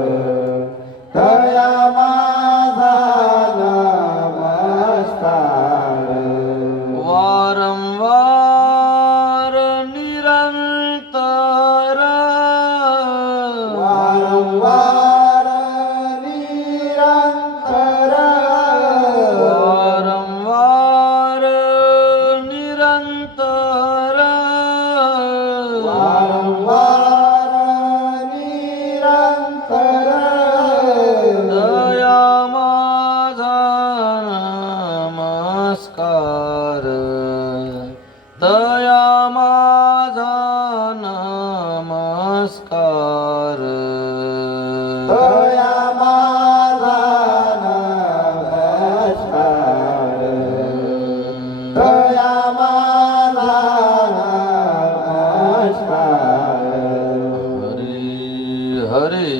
तया माझा नमस्कार. वारंवार निरंतर वारंवार निरंतर वारंवार निरंतर वारंवार निरंतर दया माझा नमस्कार. दया माझा नमस्कार. तया माझा नमस्कार. तया माझा नमस्कार. हरे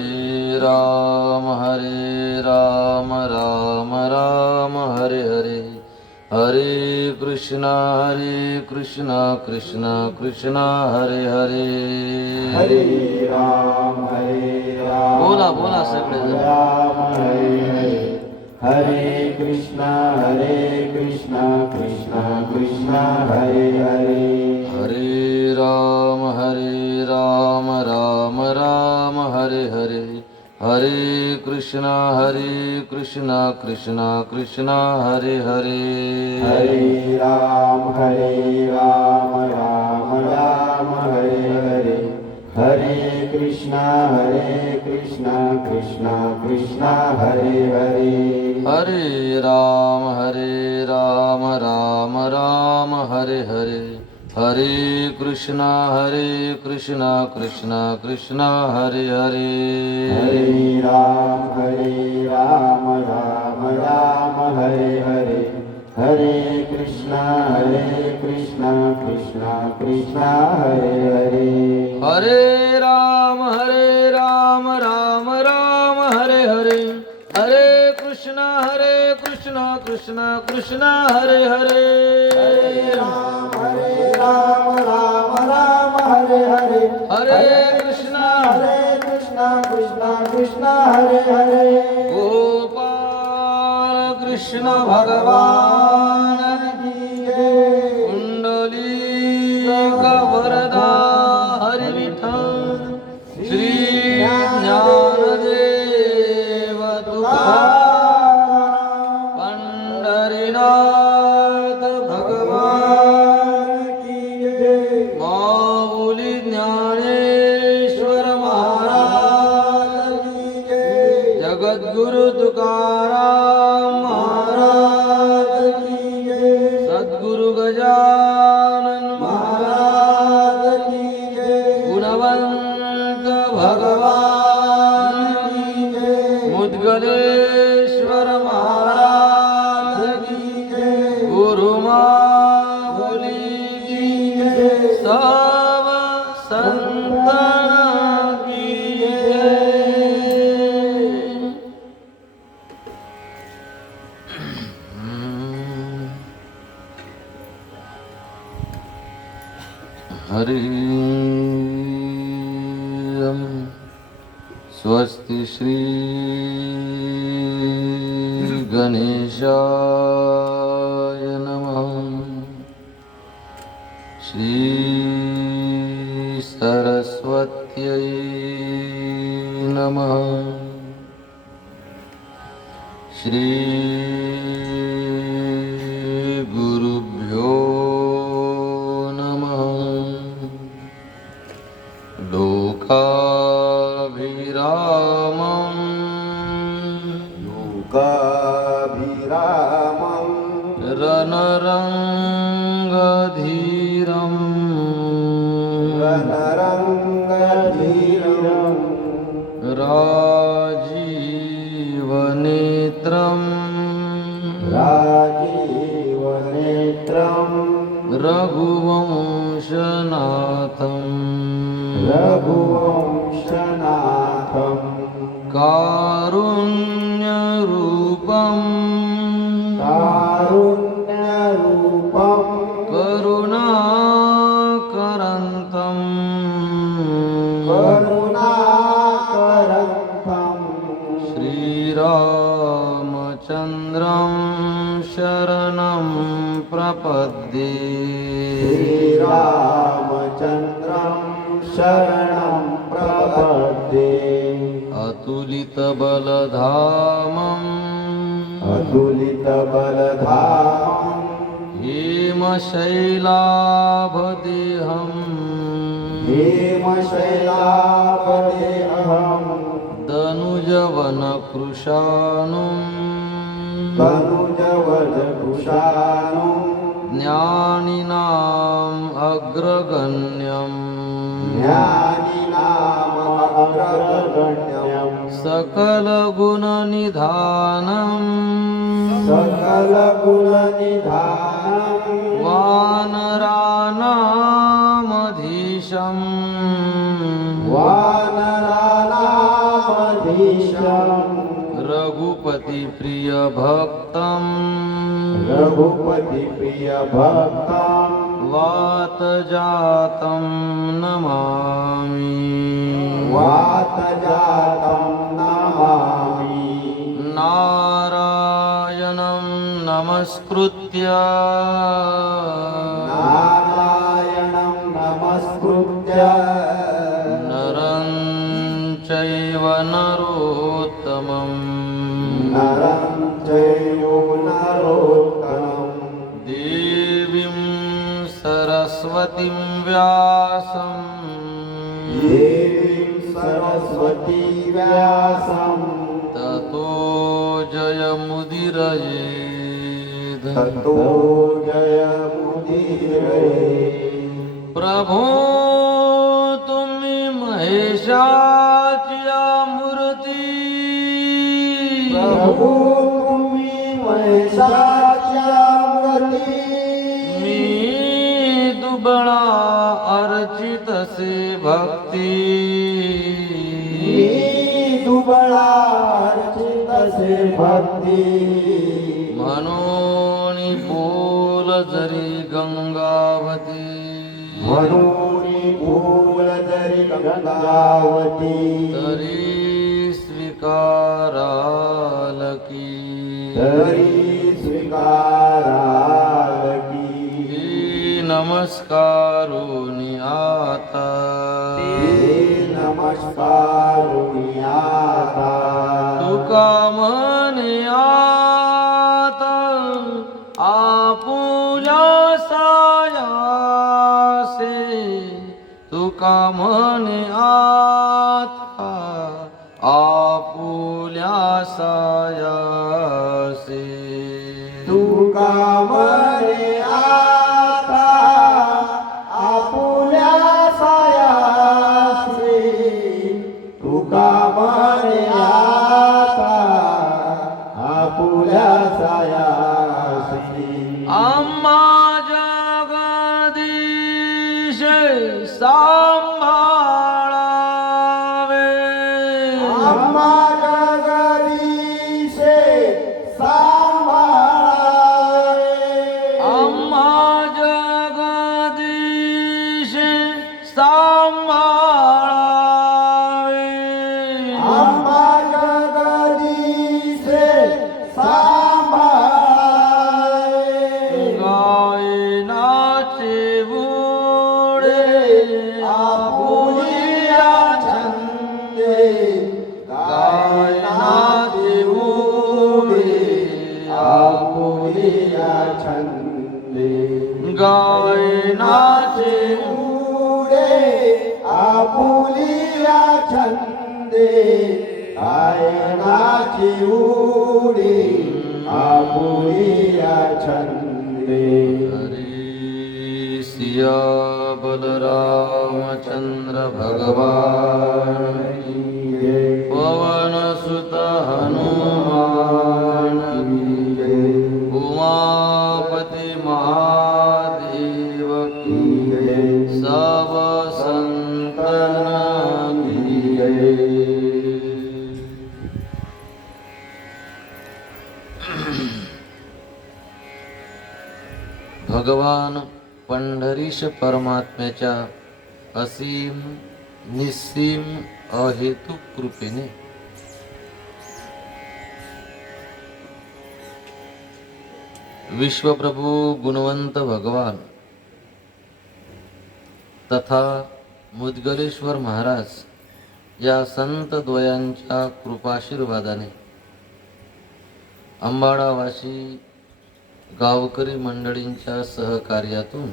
राम राम राम हरे हरे. हरे कृष्ण कृष्ण कृष्ण हरे हरे. हरे राम बोला बोला सगळे जण. राम हरे हरे. हरे कृष्ण कृष्ण कृष्ण हरे हरे. हरे राम राम राम हरे हरे. हरे कृष्ण कृष्ण कृष्ण हरे हरे. हरे राम राम राम हरे हरे. हरे कृष्ण कृष्ण कृष्ण हरे हरे. हरे राम राम राम हरे हरे. हरे कृष्ण कृष्ण कृष्ण हरे हरे. हरे राम राम राम हरे हरे. हरे कृष्ण कृष्ण कृष्ण हरे हरे. हरे राम राम राम हरे हरे. हरे कृष्ण कृष्ण कृष्ण हरे हरे. हरे राम राम हरे हरे. हरे कृष्ण कृष्ण कृष्ण हरे हरे. गोपाल कृष्ण भगवान की जय. कुंडलीक वरदा हरि विठ्ठल. श्री ज्ञानदेव तुकाराम. पंढरीनाथ भगवान की जय. माऊली ज्ञानेश्वर महाराज की जय. जगद्गुरु तुकाराम महाराज की जय. सद्गुरु गजानन महाराज की जय. गुणवंत भगवान की जय. मुद्गलेश्वर महाराज की जय. गुरु माऊली की जय. सब संतन की जय. हरि ओम. स्वस्ति श्री गणेशाय नमः. श्री सरस्वत्यै नमः. श्री गुरुभ्यो नमः. लोकाभिरामं लोकाभिरामं रणरङ्गधीरं रणरङ्गधीरं राजीवनेत्रं राजीवनेत्रं रघुवंशनाथं रघुवंशनाथं कारुण्यरूपं कारुण्यरूपं करुणाकरन्तं करुणाकरन्तं श्रीरामचन्द्रं शरणं प्रपद्ये श्रीरामचन्द्रं शरणं प्रपद्ये अतुलितबलधामम् अतुलितबलधामं हेमशैलाभदेहम् हेमशैलापदेऽहं दनुजवनकृशानुं तनुजवनकुशानुं ज्ञानिनाम् अग्रगण्यम् ज्ञानिनामग्रगण्यं सकलगुणनिधानम् सकलकुलनिधानं वानराणामधीशम् वानराणामधीशं रघुपतिप्रियभक्तम् रघुपतिप्रियभक्तं वातजातं नमामि वातजातं नमामि नारायणं नमस्कृत्य नारायणं नमस्कृत्य नरं चैव नरोत्तमम् नरं चैव नरोत्तमं देवीं सरस्वतीं व्यासं देवीं सरस्वती व्यासं ततो जयमुदीरयेत् ततो जयमुदीरये प्रभो तुम्ही महेशाची मूर्ती प्रभू तुम्ही महेशाच्या मूर्ती मी दुबळा अर्चितसे भक्ती मी दुबळा अर्चितसे भक्ती म्हणून बोल जरी गंगावती म्हणून फूल जरी गंगावती तरी स्वीकाराल की तरी स्वीकाराल की नमस्कारुनी आता नमस्कारुनी आता तुका म्हणे आता आपुल्या सायासे तुका म्हणे आता आपुल्या सायासे तुका म्हणे आता आपुल्या सायासी तुका म्हणे आता आपुल्या सायासी आम्हा जगदीश सांभाळावे आम्हा जगदीशे सांभाळावे आम्हा जगदीश सांभाळावे आम्हा जगदीशे सांभाळावे गायनाचे मुळे आपुलिया छंदे गायनाचे मुळे आपुलिया छंदे गायनाचे मुळे आपुलिया छंदे गायनाची उडी आपुलिया छंदे हरी सिया बलरामचंद्र भगवान पवन सुत हनुमान उमापति महादेव की सब संतन की भगवान पंढरीश परमात्म्याच्या असीम निस्सीम अहेतुक कृपेने विश्वप्रभू गुणवंत भगवान तथा मुद्गलेश्वर महाराज या संत द्वयांच्या कृपाशीर्वादाने अंबाडावासी गावकरी मंडळींच्या सहकार्यातून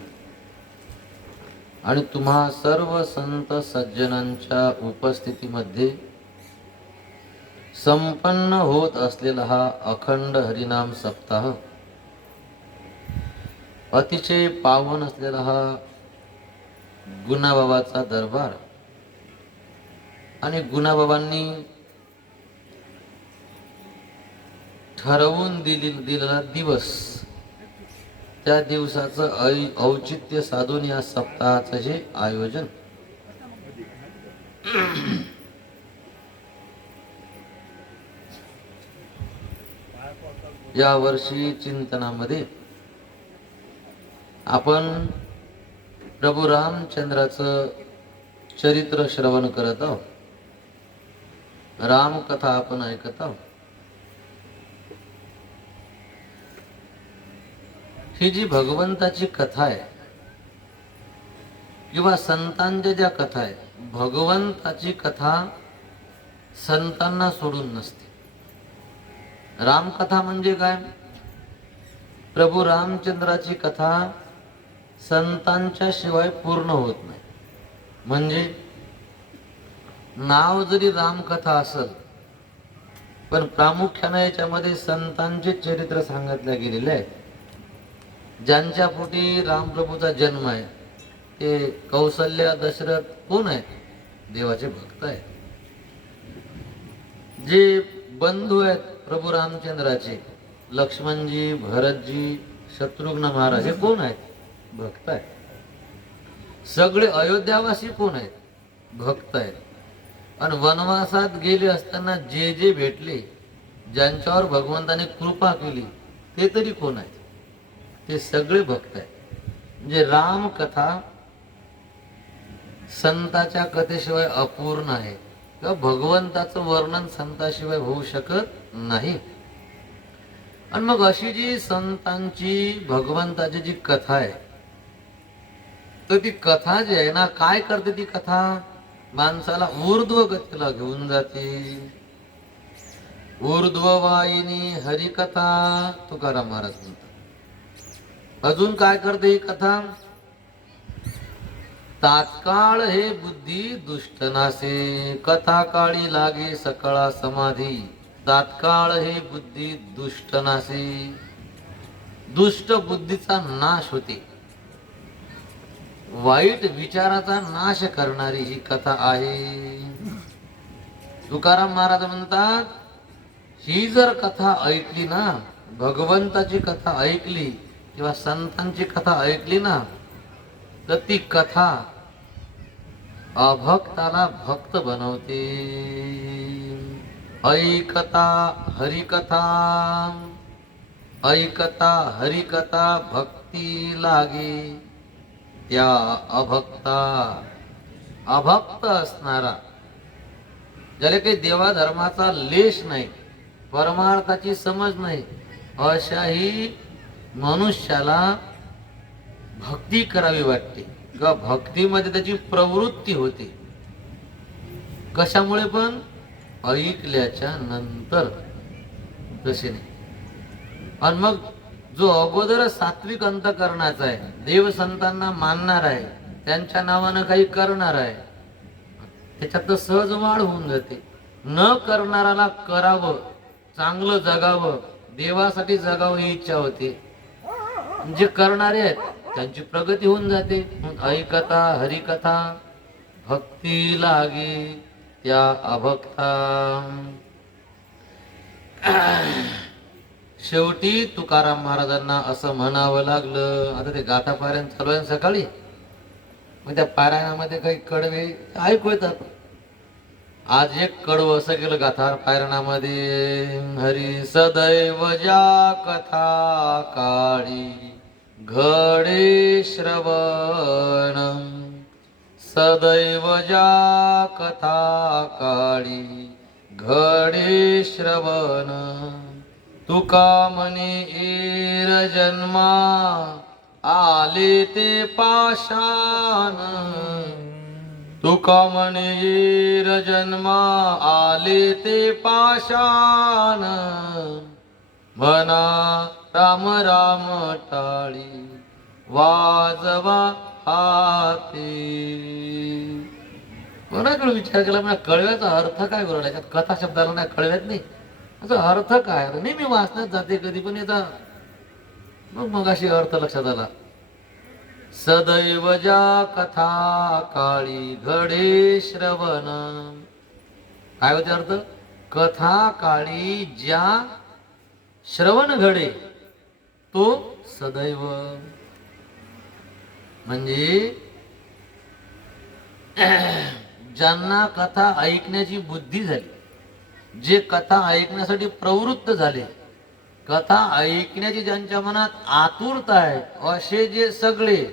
आणि तुम्हा सर्व संत सज्जनांच्या उपस्थितीमध्ये संपन्न होत असलेला हा अखंड हरिनाम सप्ताह, अतिशय पावन असलेला हा गुणाबाबाचा दरबार आणि गुणाबाबांनी ठरवून दिलेला दिवस, त्या दिवसाचं औचित्य साधून या सप्ताहाचं हे आयोजन. या वर्षी चिंतनामध्ये आपण प्रभू रामचंद्राचं चरित्र श्रवण करत आहोत. रामकथा आपण ऐकत आहोत. ही जी भगवंताची कथा आहे किंवा संतांच्या ज्या कथा आहे, भगवंताची कथा संतांना सोडून नसते. रामकथा म्हणजे काय? प्रभू रामचंद्राची कथा संतांच्या शिवाय पूर्ण होत नाही. म्हणजे नाव जरी रामकथा असेल, पण प्रामुख्याने याच्यामध्ये संतांचे चरित्र सांगितले गेलेले आहे. ज्यांच्या पोटी रामप्रभूचा जन्म आहे ते कौसल्या, दशरथ कोण आहेत? देवाचे भक्त आहेत. जे बंधू आहेत प्रभू रामचंद्राचे, लक्ष्मणजी, भरतजी, शत्रुघ्न महाराज, हे कोण आहेत? भक्त आहेत. सगळे अयोध्यावासी कोण आहेत? भक्त आहेत. आणि वनवासात गेले असताना जे जे भेटले, ज्यांच्यावर भगवंताने कृपा केली, ते तरी कोण आहेत? ते सगळे भक्त आहेत. म्हणजे राम कथा संताच्या कथेशिवाय अपूर्ण आहे किंवा भगवंताचं वर्णन संताशिवाय होऊ शकत नाही. आणि मग अशी जी संतांची भगवंताची जी कथा आहे, तर ती कथा जी आहे ना, काय करते ती कथा? माणसाला ऊर्ध्व गतीला घेऊन जाते. ऊर्ध्ववाहिनी हरिकथा तुकाराम महाराज म्हणतात. अजून काय करते ही कथा? तात्काळ हे बुद्धी दुष्ट नासे, कथा काळी लागे सकळा समाधी. तात्काळ हे बुद्धी दुष्ट नासे, दुष्ट बुद्धीचा नाश होते, वाईट विचाराचा नाश करणारी ही कथा आहे. तुकाराम महाराज म्हणतात, ही जर कथा ऐकली ना, भगवंताची कथा ऐकली किंवा संतांची कथा ऐकली ना, तर ती कथा अभक्ताला भक्त बनवते. ऐकता हरिकथा, ऐकता हरिकथा भक्ती लागे त्या अभक्ता. अभक्त असणारा, ज्याला काही देवा धर्माचा लेश नाही, परमार्थाची समज नाही, अशाही मनुष्याला भक्ती करावी वाटते किंवा भक्तीमध्ये त्याची प्रवृत्ती होते. कशामुळे? पण ऐकल्याच्या नंतर. तसे नाही. आणि मग जो अगोदर सात्विक अंतकरणाचा आहे, देव संतांना मानणार आहे, त्यांच्या नावानं काही करणार आहे, त्याच्यात सहज वाढ होऊन जाते. न करणाराला करावं, चांगलं जगावं, देवासाठी जगावं ही इच्छा होते. जे करणारे आहेत त्यांची प्रगती होऊन जाते. ऐकता हरिकथा भक्ती लागे त्या अभक्ता. शेवटी तुकाराम महाराजांना असं म्हणावं लागलं. आता ते गाथा पारायण चालू आहे सकाळी, मग त्या पारायणामध्ये काही कडवे ऐकू येतात. आज एक कडवं असं गेलं गाथा पारायणामध्ये, हरी सदैव ज्या कथा काळी घडे श्रवण, सदैव ज्या कथा काळी घडे श्रवण, तुका म्हणे येर जन्मा आले ते पाषाण तुका म्हणे येर जन्मा आले ते पाषाण म्हणा राम राम टाळी वाजवा हाती. कोणाकडे विचार केला मला कळव्याचा अर्थ काय बरोबर याच्यात कथा शब्दाला नाही कळव्यात नाही याचा अर्थ काय नाही मी वाचण्यात जाते कधी पण याचा मग अशी अर्थ लक्षात आला. सदैव ज्या कथा काळी घडे श्रवण काय होते अर्थ कथा काळी ज्या श्रवण घडे तो सदैव म्हणजे ज्यांना कथा ऐकण्याची बुद्धी झाली जे कथा ऐकण्यासाठी प्रवृत्त झाले कथा ऐकण्याची ज्यांच्या मनात आतुरता आहे असे जे सगळे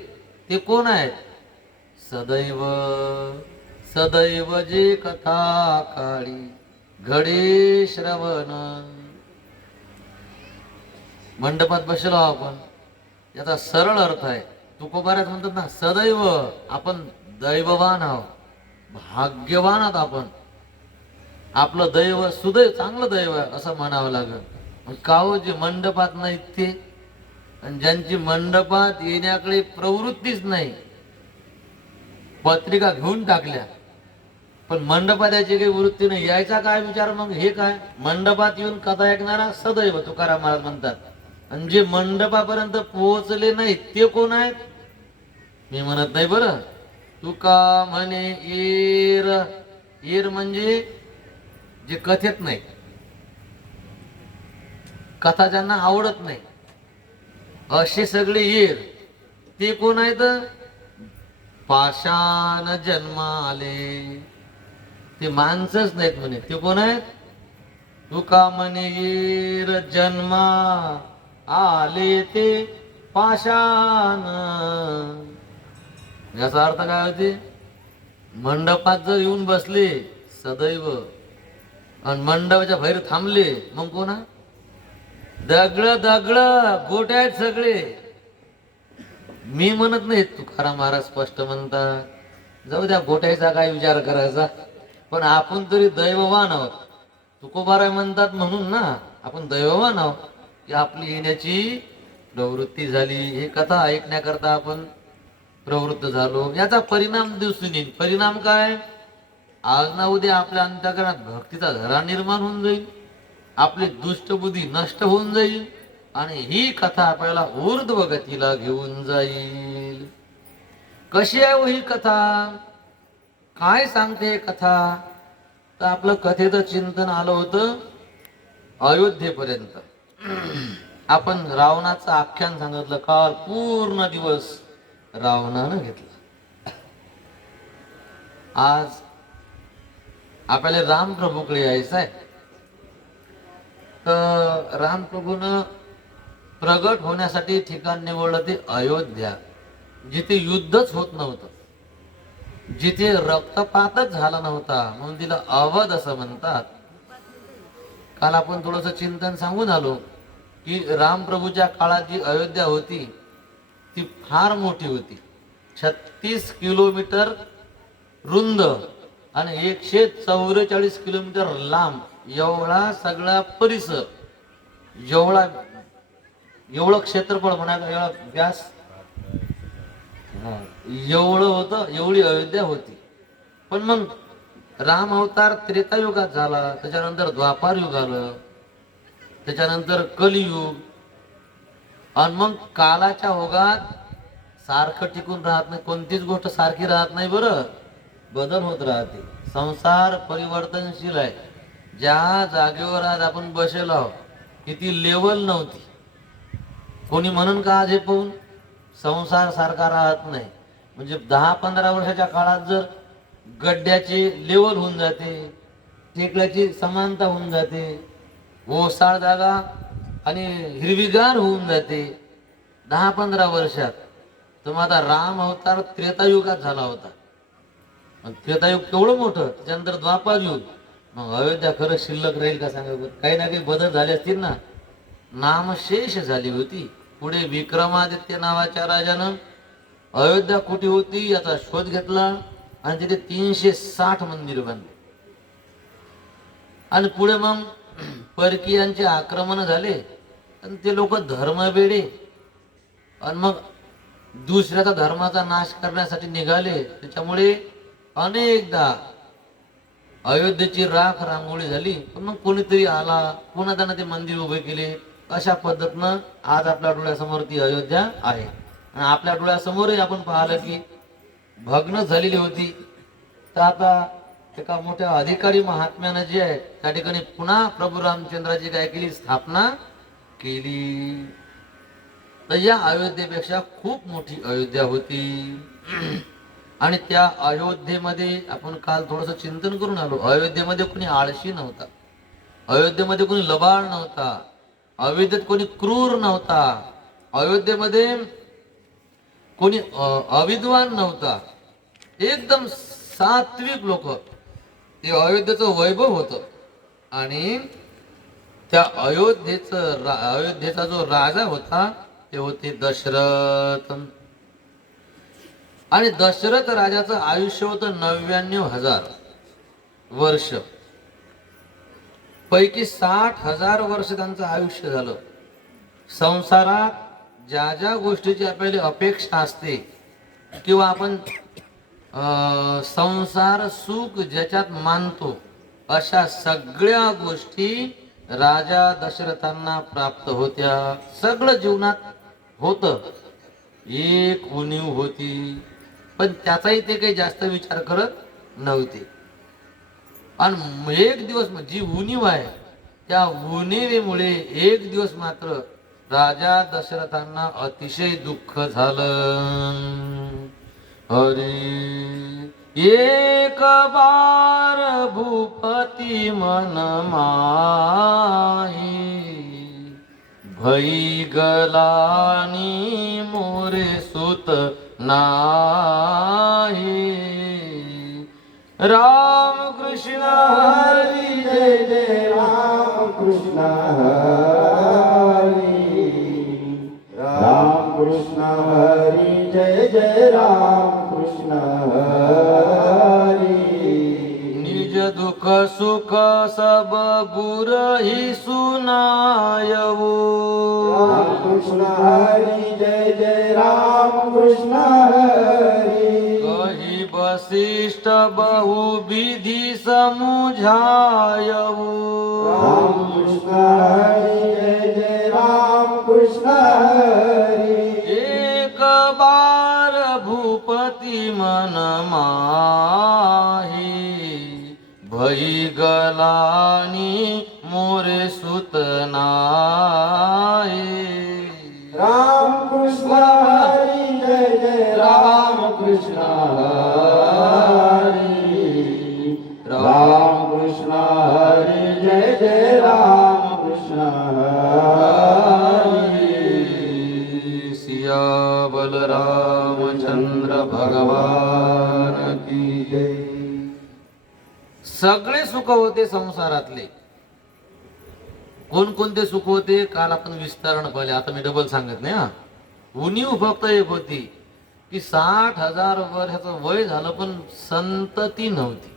ते कोण आहेत सदैव सदैव जे कथा काळी घडे श्रवण. मंडपात बसलो आपण याचा सरळ अर्थ आहे तुकोबाऱ्यात म्हणतात ना सदैव आपण दैववान आहोत भाग्यवान आहोत आपण आपलं दैव सुदैव चांगलं दैव आहे असं म्हणावं लागेल. काहो जे मंडपात नाहीत ते आणि ज्यांची मंडपात येण्याकडे प्रवृत्तीच नाही पत्रिका घेऊन टाकल्या पण मंडपात याची काही वृत्ती नाही यायचा काय विचार मग हे काय मंडपात येऊन कथा ऐकणारा सदैव तुकाराम महाराज म्हणतात आणि जे मंडपापर्यंत पोहोचले नाहीत ते कोण आहेत मी म्हणत नाही बरं. तुका म्हणे येर येर म्हणजे जे कथेत नाही कथा ज्यांना आवडत नाही असे सगळे येर ते कोण आहेत पाषाण जन्माले ते माणसंच नाहीत म्हणे ते कोण आहेत तुका म्हणे येर जन्मा आले ते पाषाण. याचा अर्थ काय होते मंडपात जर येऊन बसले सदैव आणि मंडपाच्या बाहेर थांबले मग कोणा दगड दगड गोटे आहेत सगळे. मी म्हणत नाही तुकाराम महाराज स्पष्ट म्हणतात जाऊ द्या गोट्याचा काय विचार करायचा पण आपण तरी दैववान आहोत तुकोबाराय म्हणतात म्हणून ना आपण दैववान आहोत की आपली येण्याची प्रवृत्ती झाली हे कथा ऐकण्याकरता आपण प्रवृत्त झालो याचा परिणाम दिसून येईल. परिणाम काय आज ना उद्या आपल्या अंतःकरणात भक्तीचा धरा निर्माण होऊन जाईल आपली दुष्टबुद्धी नष्ट होऊन जाईल आणि ही कथा आपल्याला ऊर्ध्व गतीला घेऊन जाईल. कशी आहे ही कथा काय सांगते कथा तर आपलं कथेचं चिंतन आलं होतं अयोध्येपर्यंत. आपण रावणाचं आख्यान सांगितलं काल पूर्ण दिवस रावणानं घेतला. आज आपल्याला रामप्रभूकडे यायचं आहे तर रामप्रभूनं प्रगट होण्यासाठी ठिकाण निवडलं ते अयोध्या जिथे युद्धच होत नव्हतं जिथे रक्तपातच झाला नव्हता म्हणून तिला अवध असं म्हणतात. काल आपण थोडंसं चिंतन सांगून आलो की रामप्रभूच्या काळात जी अयोध्या होती ती फार मोठी होती 36 किलोमीटर रुंद आणि 144 किलोमीटर लांब एवढा सगळा परिसर एवढं क्षेत्रफळ म्हणायचं एवढा व्यास एवढं होतं एवढी अयोध्या होती. पण मग राम अवतार त्रेतायुगात झाला त्याच्यानंतर द्वापार युग आलं त्याच्यानंतर कलियुग आणि मग कालाच्या ओघात सारखं टिकून राहत नाही कोणतीच गोष्ट सारखी राहत नाही बरं बदल होत राहते. संसार परिवर्तनशील आहे. ज्या जागेवर आज आपण बसेलो आहोत ती लेवल नव्हती कोणी म्हणून का आज हे पाहून संसार सारखा राहत नाही म्हणजे 10-15 वर्षाच्या काळात जर गड्ड्याची लेवल होऊन जाते टेकड्याची समानता होऊन जाते ओसाळ जागा आणि हिरवीगार होऊन जाते 10-15 वर्षात. तर मग आता राम अवतार त्रेतायुगात झाला होता त्रेतायुग केवढं मोठं त्याच्यानंतर द्वापार युग मग अयोध्या खरं शिल्लक राहील का सांगा काही ना काही बदल झाले असतील ना नामशेष झाली होती. पुढे विक्रमादित्य नावाच्या राजानं अयोध्या कुठे होती याचा शोध घेतला आणि तिथे 360 मंदिर बांधले. आणि पुढे मग परकीयांचे आक्रमण झाले आणि ते लोक धर्मवेडे आणि मग दुसऱ्याचा धर्माचा नाश करण्यासाठी निघाले. त्याच्यामुळे अनेकदा अयोध्येची राख रांगोळी झाली. पण मग कोणीतरी आला, पुन्हा त्यांना ते मंदिर उभे केले. अशा पद्धतीनं आज आपल्या डोळ्यासमोर ती अयोध्या आहे. आणि आपल्या डोळ्यासमोरही आपण पाहिलं की भग्न झालेली होती. तर आता एका मोठ्या अधिकारी महात्म्यानं जे आहे त्या ठिकाणी पुन्हा प्रभू रामचंद्राची काय केली, स्थापना केली. तर या अयोध्येपेक्षा खूप मोठी अयोध्या होती. आणि त्या अयोध्येमध्ये आपण काल थोडस चिंतन करून आलो. अयोध्येमध्ये कोणी आळशी नव्हता, अयोध्येमध्ये कोणी लबाड नव्हता, अयोध्येत कोणी क्रूर नव्हता, अयोध्येमध्ये कोणी अविद्वान नव्हता. एकदम सात्विक लोक. ते अयोध्येचं वैभव होतं. आणि त्या अयोध्येचा जो राजा होता ते होते दशरथ. आणि दशरथ राजाचं आयुष्य होतं 99,000 वर्ष. पैकी 60,000 वर्ष त्यांचं आयुष्य झालं. संसारात ज्या ज्या गोष्टीची आपल्याला अपेक्षा असते किंवा आपण संसार सुख ज्याच्यात मानतो अशा सगळ्या गोष्टी राजा दशरथांना प्राप्त होत्या. सगळं जीवनात होतं. एक उणीव होती पण त्याचाही ते काही जास्त विचार करत नव्हते. आणि एक दिवस जी उणीव आहे त्या उणीवेमुळे एक दिवस मात्र राजा दशरथांना अतिशय दुःख झालं. अरे एक बार भूपती मन माही, भई गलानी मोरे सुत नाही. राम कृष्ण हरी जय जय राम कृष्ण हरी, राम कृष्ण हरी जय जय राम कृष्ण हरी. निज दुख सुख सब गुर ही सुनायवो. राम कृष्ण हरी जय जय राम कृष्ण हरी. कही वशिष्ठ बहुविधि समुझायवो. राम कृष्ण हरी जय जय राम कृष्ण हरी. एक बार भूपती मन माही, भई गलानी मोरे सुत नाही. राम कृष्ण हरी जय जय राम कृष्ण हरी. राम कृष्ण हरी जय जय राम कृष्ण हरी. सिया बलरामचंद्र भगवान की जय. सगळे सुख होते संसारातले. कोणकोणते सुख होते काल आपण विस्तारण पाहिले. आता मी डबल सांगत नाही. उणीव फक्त एक होती की 60,000 वर्षाचं वय झालं पण संतती नव्हती.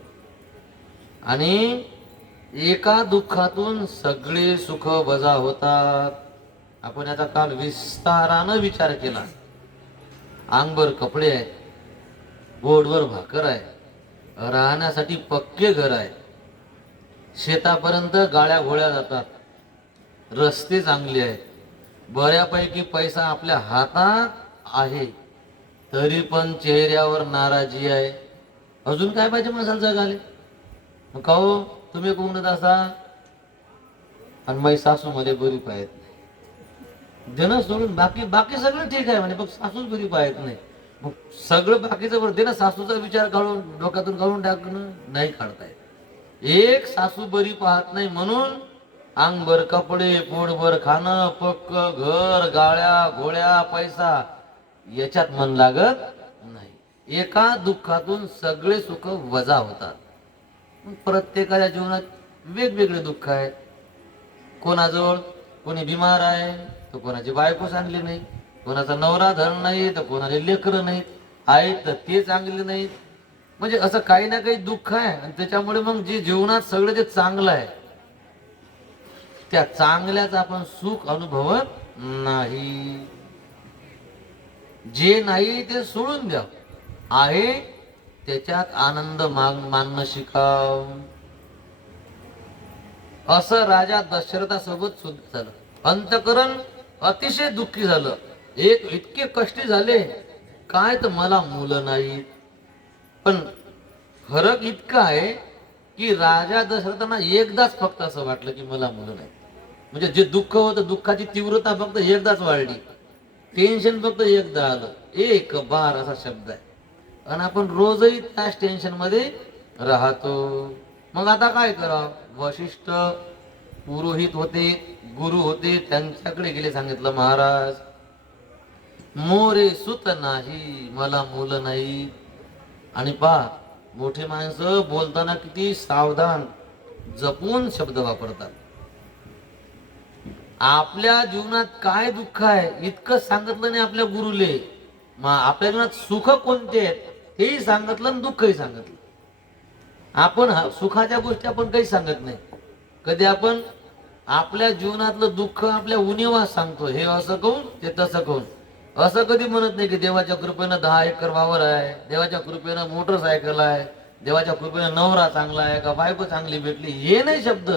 आणि एका दुःखातून सगळे सुख वजा होतात. आपण याचा काल विस्तारानं विचार केला. अंगभर कपडे आहेत, गोडवर भाकर आहे, राहण्यासाठी पक्के घर आहे, शेतापर्यंत गाड्या घोड्या जातात, रस्ते चांगले आहेत, बऱ्यापैकी पैसा आपल्या हातात आहे, तरी पण चेहऱ्यावर नाराजी आहे. अजून काय पाहिजे माणसाला जगाले? का हो तुम्ही कोणत असा आणि मै सासू मध्ये बरी पाहत नाही. जन सोडून बाकी बाकी सगळं ठीक आहे म्हणे, पण सासूच बरी पाहत नाही. मग सगळं बाकीचं बरं ते ना, सासूचा विचार काढून डोक्यातून काढून टाकणं नाही काढता येत. एक सासू बरी पाहत नाही म्हणून अंगभर कपडे, पोटभर खाणं, पक्क घर, गाड्या घोड्या, पैसा याच्यात मन लागत नाही. एका दुःखातून सगळे सुख वजा होतात. प्रत्येकाच्या जीवनात वेगवेगळे दुःख आहेत. कोणाजवळ कोणी बिमार आहे तर कोणाची बायको चांगली नाही, कोणाचा नवरा धन नाही तर कोणाला लेकरं नाहीत, आहेत तर ते चांगले नाहीत. म्हणजे असं काही ना काही दुःख आहे. आणि त्याच्यामुळे मग जे जीवनात सगळं जे चांगलं आहे त्या चांगल्याच आपण सुख अनुभवत नाही. जे नाही ते सोडून द्या, आहे त्याच्यात आनंद मानणं शिकाव. असं राजा दशरथासोबत सुद्धा झालं. अंतकरण अतिशय दुःखी झालं. इतके कष्टी झाले काय तर मला मुलं नाहीत. पण फरक इतका आहे की राजा दशरथांना एकदाच फक्त असं वाटलं की मला मुलं नाही. म्हणजे जे दुःख होतं, दुःखाची तीव्रता फक्त एकदाच वाढली, टेन्शन फक्त एकदा आलं. एक बार असा शब्द आहे. आणि आपण रोजही त्याच टेन्शन मध्ये राहतो. मग आता काय करावं? वशिष्ठ पुरोहित होते, गुरु होते, त्यांच्याकडे गेले, सांगितलं महाराज मोरे सुत नाही, मला मुलं नाही. आणि पहा मोठे माणसं बोलताना किती सावधान जपून शब्द वापरतात. आपल्या जीवनात काय दुःख आहे इतकं सांगितलं नाही आपल्या गुरुले. आपल्या जीवनात सुख कोणते आहेत हेही सांगितलं आणि दुःखही सांगितलं. आपण सुखाच्या गोष्टी आपण काही सांगत नाही. कधी आपण आपल्या जीवनातलं दुःख आपल्या उणीवा सांगतो, हे असं कहून ते तसं कहून. असं कधी म्हणत नाही की देवाच्या कृपेनं 10 एकर वावर आहे, देवाच्या कृपेनं मोटरसायकल आहे, देवाच्या कृपेनं नवरा चांगला आहे का बायको चांगली भेटली. हे नाही शब्द.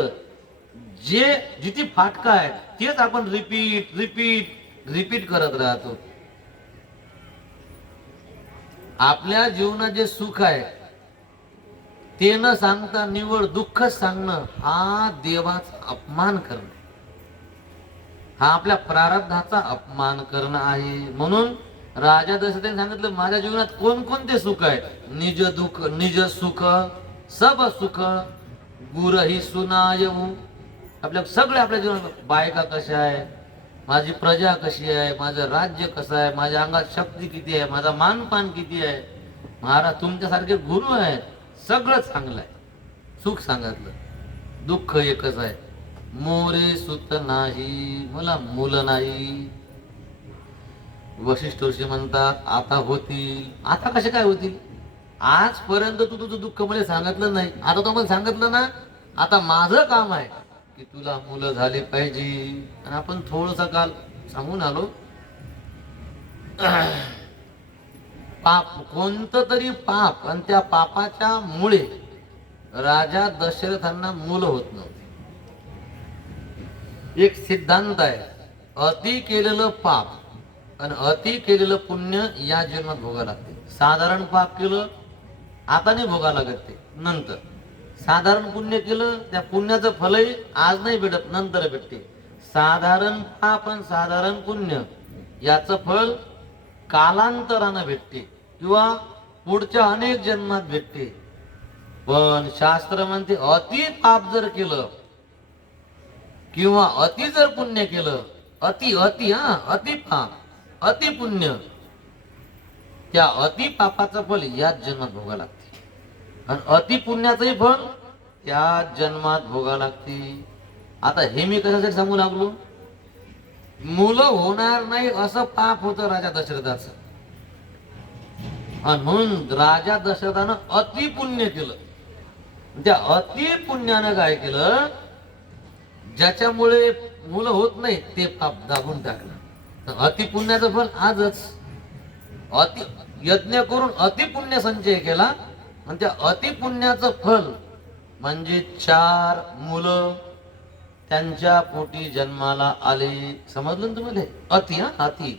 जे जिथे फाटका आहे तेच आपण रिपीट रिपीट रिपीट करत राहतो. आपल्या जीवनात जे सुख आहे ते न सांगता निवड दुःख सांगणं हा देवाचा अपमान करणं, हा आपल्या प्रारब्धाचा अपमान करणं आहे. म्हणून राजा दशरथाने सांगितलं माझ्या जीवनात कोणकोणते सुख आहे. निज दुःख निज सुख सब सुख गुरही सुनायऊ. आपल्या जीवनात बायका कशा आहे, माझी प्रजा कशी आहे, माझं राज्य कसं आहे, माझ्या अंगात शक्ती किती आहे, माझा मानपान किती आहे. महाराज तुमच्यासारखे गुरु आहेत, सगळं चांगलं आहे. सुख सांगितलं, दुःख एकच आहे. मोरे सुत नाही, मला मुलं नाही. वशिष्ठ ऋषी म्हणतात आता होतील. आता कसे काय होतील? आजपर्यंत तू तुझं दुःख मला सांगितलं नाही, आता तो मला सांगितलं ना. आता माझं काम आहे की तुला मुलं झाले पाहिजे. आणि आपण थोडस काल सांगून आलो, पाप कोणतं तरी पाप, आणि त्या पापाच्या मुळे राजा दशरथांना मुलं होत नव्हते. एक सिद्धांत आहे, अति केलेलं पाप आणि अति केलेलं पुण्य या जन्मात भोगा लागते. साधारण पाप केलं आता नाही भोगा लागत, ते नंतर. साधारण पुण्य केलं त्या पुण्याचं फलही आज नाही भेटत, नंतर भेटते. साधारण पाप आणि साधारण पुण्य याचं फल कालांतरानं भेटते किंवा पुढच्या अनेक जन्मात भेटते. पण शास्त्र म्हणते अति पाप जर केलं किंवा अति जर पुण्य केलं, अति अति अति पाप अति पुण्य, त्या अति पापाचं फल याच जन्मात भोगा लागते. आणि अति पुण्याचंही फल त्याच जन्मात भोगा लागते. आता हे मी कशासाठी सांगू लागलो? मुलं होणार नाही असं पाप होतं राजा दशरथाचं. आणि म्हणून राजा दशरथानं अति पुण्य केलं. त्या अति पुण्यानं काय केलं, ज्याच्यामुळे मुलं होत नाही ते पाप दाबून टाकलं. अति पुण्याचं फल आजच. अति यज्ञ करून अति पुण्य संचय केला आणि त्या अति पुण्याचं फल म्हणजे 4 मुलं त्यांच्या पोटी जन्माला आले. समजलं ना तुम्हाला? अति अति.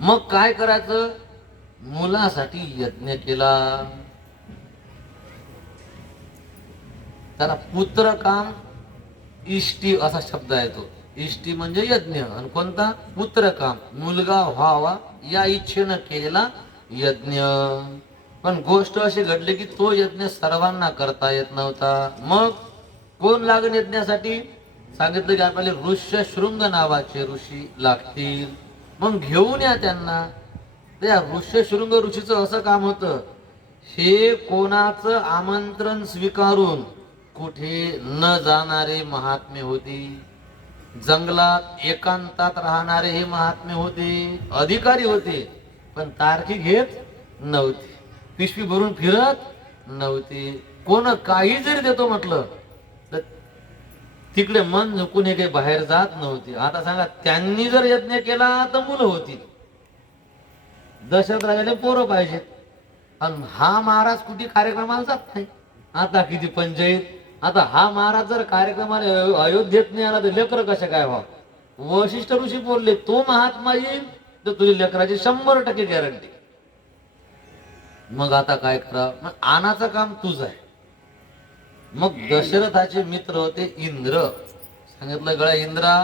मग काय करायचं? मुलासाठी यज्ञ केला. त्याला पुत्र काम इष्टी असा शब्द आहे. तो इष्टी म्हणजे यज्ञ, आणि कोणता? पुत्र काम, मुलगा व्हावा या इच्छेनं केलेला यज्ञ. पण गोष्ट अशी घडली की तो यज्ञ सर्वांना करता येत नव्हता. मग कोण लागेल यज्ञासाठी? सांगितलं की आपल्याला ऋष्यशृंग नावाचे ऋषी लागतील. मग घेऊन या त्यांना. त्या ऋष्यशृंग ऋषीचं असं काम होतं, हे कोणाचं आमंत्रण स्वीकारून कुठे न जाणारे महात्मे होते, जंगलात एकांतात राहणारे हे महात्मे होते, अधिकारी होते, पण तारखी घेत नव्हते, पिशवी भरून फिरत नव्हते. कोण काही जरी देतो म्हटलं तर तिकडे मन झुकून हे काही बाहेर जात नव्हते. आता सांगा, त्यांनी जर यज्ञ केला तर मुलं होती, दशरथ राजाला पोरं पाहिजेत, आणि हा महाराज कुठे कार्यक्रमाला जात नाही. आता किती पंचायत. आता हा महाराज जर कार्यक्रमाला अयोध्येत नाही आला तर लेकर कशा काय व्हा. वशिष्ठ ऋषी बोलले, तो महात्मा येईल तर तुझी लेकराची 100% गॅरंटी. मग आता काय करा, मग आणाचं काम तुझं आहे. मग दशरथाचे मित्र होते इंद्र. सांगितलं, गळ्या इंद्रा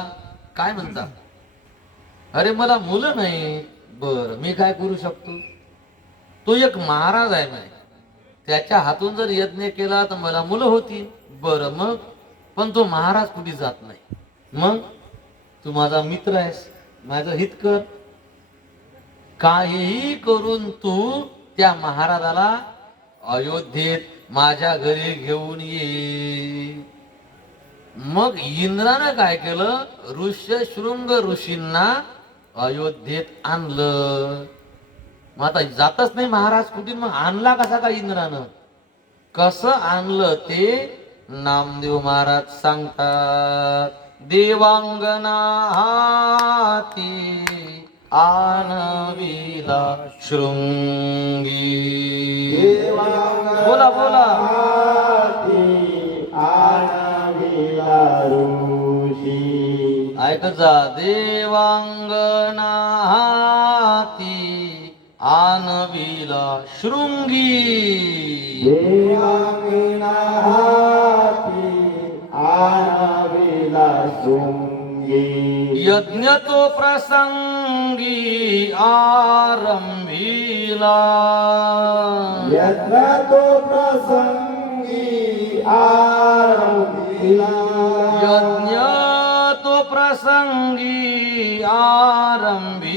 काय म्हणता? अरे मला मुलं नाही. बर, मी काय करू शकतो? तो एक महाराज आहे म्हणे, त्याच्या हातून जर यज्ञ केला तर मला मुलं होती. बरं मग, पण तो महाराज कुठे जात नाही. मग तू माझा मित्र आहेस, माझं हित कर. काहीही करून तू त्या महाराजाला अयोध्येत माझ्या घरी घेऊन ये. मग इंद्रानं काय केलं, ऋष्यशृंग ऋषींना अयोध्येत आणलं. मग आता जातच नाही महाराज कुठे, मग आणला कसा का इंद्रानं? कसं आणलं ते नामदेव महाराज सांगतात. देवांगना हाती आणविला शृंगी. बोला बोला. ऐक जा. देवांगना हाती आणविला शृंगी. देवांगना हाती आणविला शृंगी. यज्ञ तो प्रसंगी आरंभिला. यज्ञ तो प्रसंगी आरंभिला. यज्ञ तो प्रसंगी आरंभिला.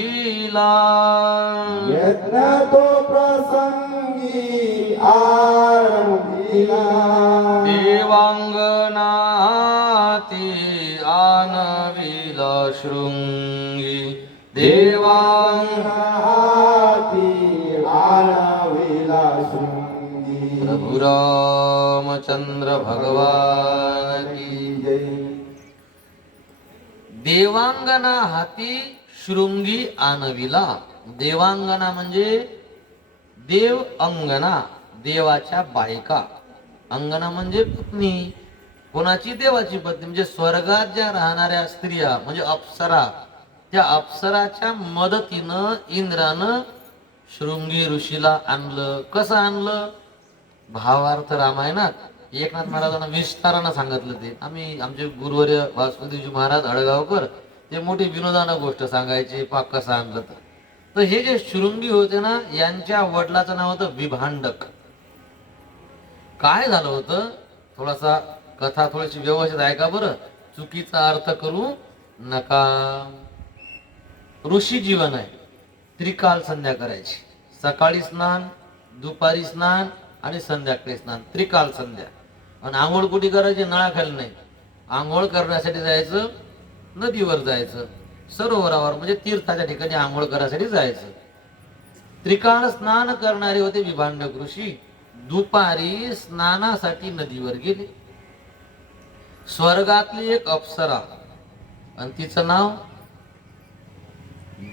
यज्ञ तो प्रसंगी आरंभिला. देवांगना ते आणविला शृंगी. देवांगना हाती आणविला शृंगी. प्रभु रामचंद्र भगवान की जय. देवांगना हाती शृंगी आणविला. देवांगना म्हणजे देव अंगना, देवाच्या बायका. अंगना म्हणजे पत्नी. कोणाची? देवाची पत्नी. म्हणजे स्वर्गात ज्या राहणाऱ्या स्त्रिया म्हणजे अप्सरा, त्या अप्सराच्या मदतीनं इंद्रानं शृंगी ऋषीला आणलं. कसं आणलं? भावार्थ रामायणात एकनाथ महाराजांना विस्तारानं सांगितलं. ते आम्ही आमचे गुरुवर्य वासुदेवजी महाराज अडगावकर ते मोठी विनोदानं गोष्ट सांगायचे, पाक कसं आणलं तर हे जे शृंगी होते ना, यांच्या वडिलाचं नाव होतं विभांडक. काय झालं होतं, थोडासा कथा थोडीशी व्यवस्थित ऐका बरं, चुकीचा अर्थ करू नका. ऋषी जीवन आहे. त्रिकाल संध्या करायची. सकाळी स्नान, दुपारी स्नान आणि संध्याकाळी स्नान, त्रिकाल संध्या. आणि आंघोळ कुठे करायची? नळाखाली नाही. आंघोळ करण्यासाठी जायचं नदीवर, जायचं सरोवरावर, म्हणजे तीर्थाच्या ठिकाणी आंघोळ करण्यासाठी जायचं. त्रिकाळ स्नान करणारे होते विभांडक ऋषी. दुपारी स्नानासाठी नदीवर गेले. स्वर्गातली एक अप्सरा, आणि तिचं नाव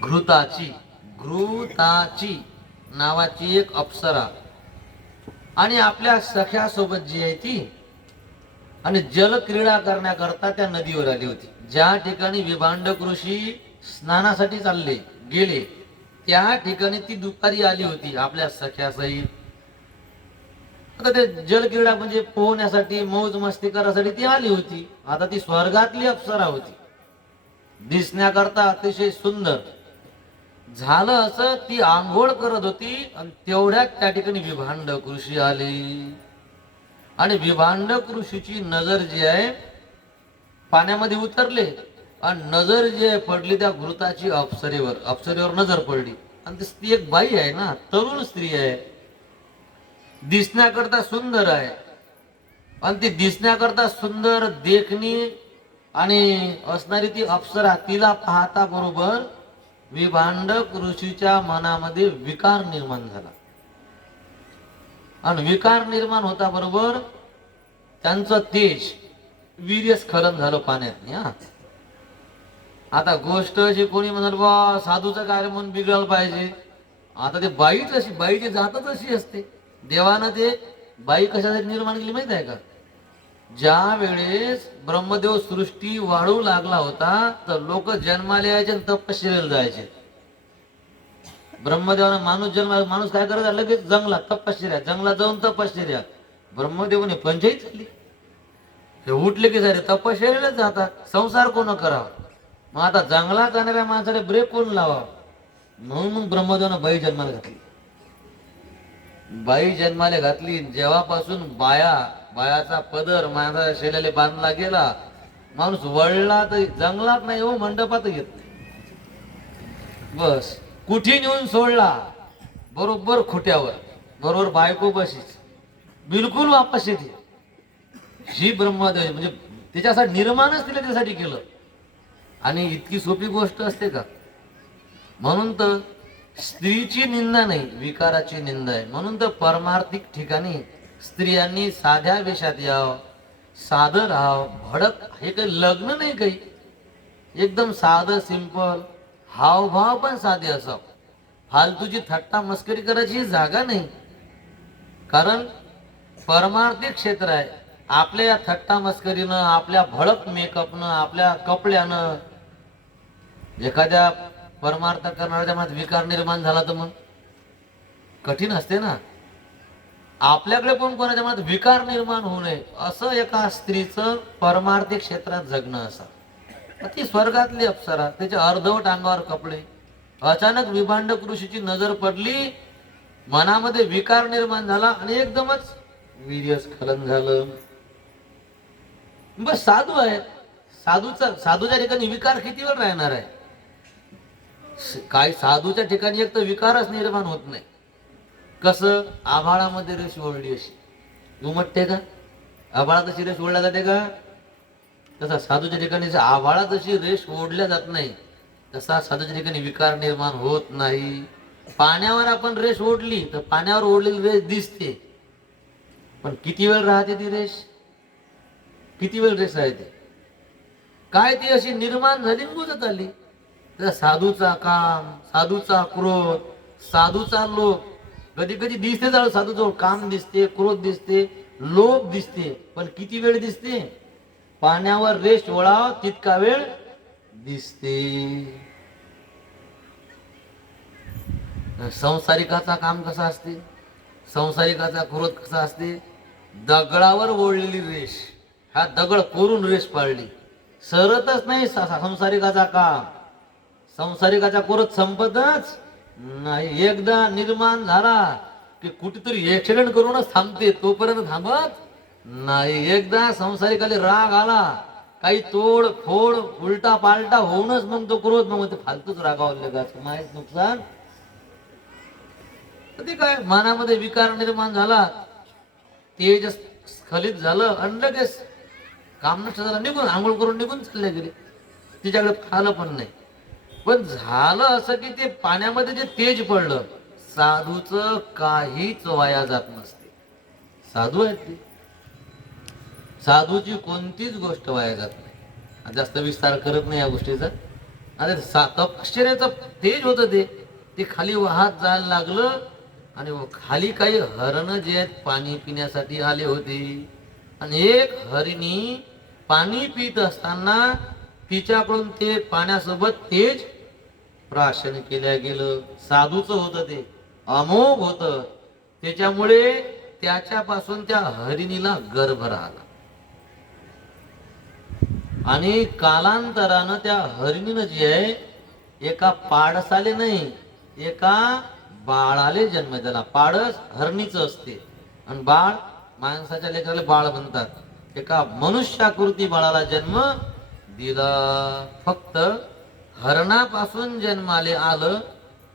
घृताची. घृताची नावाची एक अप्सरा, आणि आपल्या सख्यासोबत जी आहे ती, आणि जलक्रीडा करण्याकरता त्या नदीवर आली होती. ज्या ठिकाणी विभांडक ऋषी स्नानासाठी चालले गेले, त्या ठिकाणी ती दुपारी आली होती आपल्या सख्यासहित. आता ते जलक्रीडा म्हणजे पोहण्यासाठी, मौज मस्ती करायसाठी ती आली होती. आता ती स्वर्गातली अप्सरा होती, दिसण्याकरता अतिशय सुंदर. झालं असं, ती आंघोळ करत होती आणि तेवढ्यात त्या ठिकाणी विभांडक ऋषी आले. आणि विभांडक ऋषीची नजर जी आहे पाण्यामध्ये उतरले, आणि नजर जी आहे पडली त्या घृताची अप्सरेवर. अप्सरेवर नजर पडली, आणि ती एक बाई आहे ना, तरुण स्त्री आहे, दिसण्याकरता सुंदर आहे. आणि ती दिसण्याकरता सुंदर देखणी आणि असणारी ती अप्सरा, तिला पाहता बरोबर विभांडक ऋषीच्या मनामध्ये विकार निर्माण झाला. आणि विकार निर्माण होता बरोबर त्यांचं तेज वीर्यस्खलन झालं पाण्यात. हा, आता गोष्ट अशी कोणी म्हणाल बा साधूचं कार्य म्हणून बिघडलं पाहिजे. आता ते बाईच अशी, बाईची जातच अशी असते. देवानं ते बाई कशासाठी निर्माण केली माहित आहे का? ज्या वेळेस ब्रह्मदेव सृष्टी वाढू लागला होता तर लोक जन्माला यायचे आणि तपश्चर्याला जायचे. ब्रह्मदेवानं माणूस काय करायचा, लगेच जंगलात तपश्चर्या, जंगलात जाऊन तपश्चर्या. ब्रह्मदेवाने पंचायत झाली, हे उठले की सारे तपश्चर्याला जातात, संसार कोण करावा. मग आता जंगलात जाणाऱ्या माणसाला ब्रेक कोण लावा, म्हणून मग ब्रह्मदेवानं बाई जन्माला घातली. बाई जन्माला घातली. जेव्हापासून बायाचा पदर माणसाच्या शेल्याला बांधला गेला, माणूस वळला तर जंगलात नाही हो, मंडपात येत नाही. बस कुठे नेऊन सोडला, बरोबर खोट्यावर, बरोबर बायको बशीच, बिलकुल वापस येते. ही ब्रह्मदेव म्हणजे त्याच्यासाठी निर्माणच तिला त्यासाठी केलं. आणि इतकी सोपी गोष्ट असते का? म्हणून तर स्त्रीची निंदा नाही, विकाराची निंदा आहे. म्हणून तर परमार्थिक ठिकाणी स्त्रियांनी साध्या वेशात यावं, साधं राहावं. भडक हे काही लग्न नाही, काही एकदम साधं सिंपल, हावभाव पण साधे असावं. फालतूची थट्टा मस्करी करायची ही जागा नाही. कारण परमार्थिक क्षेत्र आहे. आपल्या या थट्टा मस्करीनं, आपल्या भडक मेकअपनं, आपल्या कपड्यानं एखाद्या परमार्थ करणाऱ्या मनात विकार निर्माण झाला तर मग कठीण असते ना. आपल्याकडे पण कोणाच्या मनात विकार निर्माण होऊ नये असं एका स्त्रीचं परमार्थिक क्षेत्रात जगणं असं. ती स्वर्गातली अप्सरा, त्याच्या अर्धवट अंगावर कपडे. अचानक विभांडक ऋषीची नजर पडली, मनामध्ये विकार निर्माण झाला आणि एकदमच वीर्यस्खलन झालं. बस साधू आहेत, साधूच्या ठिकाणी विकार किती वेळ राहणार आहे? काही साधूच्या ठिकाणी एक तर विकारच निर्माण होत नाही. कसं, आभाळामध्ये रेष ओढली अशी उमटते का? आभाळात अशी रेष ओढल्या जाते का? तसा साधूच्या ठिकाणी आभाळात अशी रेष ओढल्या जात नाही, तसा साधूच्या ठिकाणी विकार निर्माण होत नाही. पाण्यावर आपण रेष ओढली तर पाण्यावर ओढलेली रेष दिसते, पण किती वेळ राहते ती रेष? किती वेळ रेष राहते? काय ती अशी निर्माण झाली बुजत आली. साधूचा काम, साधूचा क्रोध, साधूचा लोभ कधी कधी दिसते. जाऊ साधूजवळ काम दिसते, क्रोध दिसते, लोभ दिसते, पण किती वेळ दिसते? पाण्यावर रेष ओढाव तितका वेळ दिसते. संसारिकाचा काम कसा असते, संसारिकाचा क्रोध कसा असते? दगडावर ओढलेली रेष, हा दगड कोरून रेष पाळली, सरतच नाही संसारिकाचा काम. संसारिकाचा क्रोध संपतच नाही. एकदा निर्माण झाला की कुठेतरी ऍक्सिडेंट करूनच थांबते, तोपर्यंत थांबत नाही. एकदा संसारिकाला राग आला, काही तोड फोड उलटा पालटा होऊनच मग तो क्रोध, मग ते फालतूच रागावले माहीत नुकसान. ते काय मनामध्ये विकार निर्माण झाला, तेज स्खलित झालं आणि लगेच काम नष्ट झालं, निघून आंघोळ करून निघून चालले गेले. तिच्याकडे पाहिलं पण नाही. पण झालं असं की ते पाण्यामध्ये जे तेज पडलं, साधूचं काहीच वाया जात नसते. साधू आहेत ते, साधूची कोणतीच गोष्ट वाया जात नाही. जास्त विस्तार करत नाही या गोष्टीचा. आता तपश्चर्याचं तेज होतं ते खाली वाहत जायला लागलं आणि खाली काही हरण जे आहेत पाणी पिण्यासाठी आले होते. आणि एक हरिणी पाणी पित असताना तिच्याकडून ते पाण्यासोबत तेज प्राशन केल्या गेलं. साधूचं होतं ते, अमोघ होतं. त्याच्यामुळे त्याच्यापासून त्या हरिणीला गर्भ राहिला. आणि कालांतरानं त्या हरिणीनं जे आहे एका पाडसाले नाही, एका बाळाले जन्म दिला. पाडस हरणीचं असते आणि बाळ माणसाच्या लेकराला बाळ म्हणतात. एका मनुष्याकृती बाळाला जन्म दिला. फक्त हरणापासून जन्माले आलं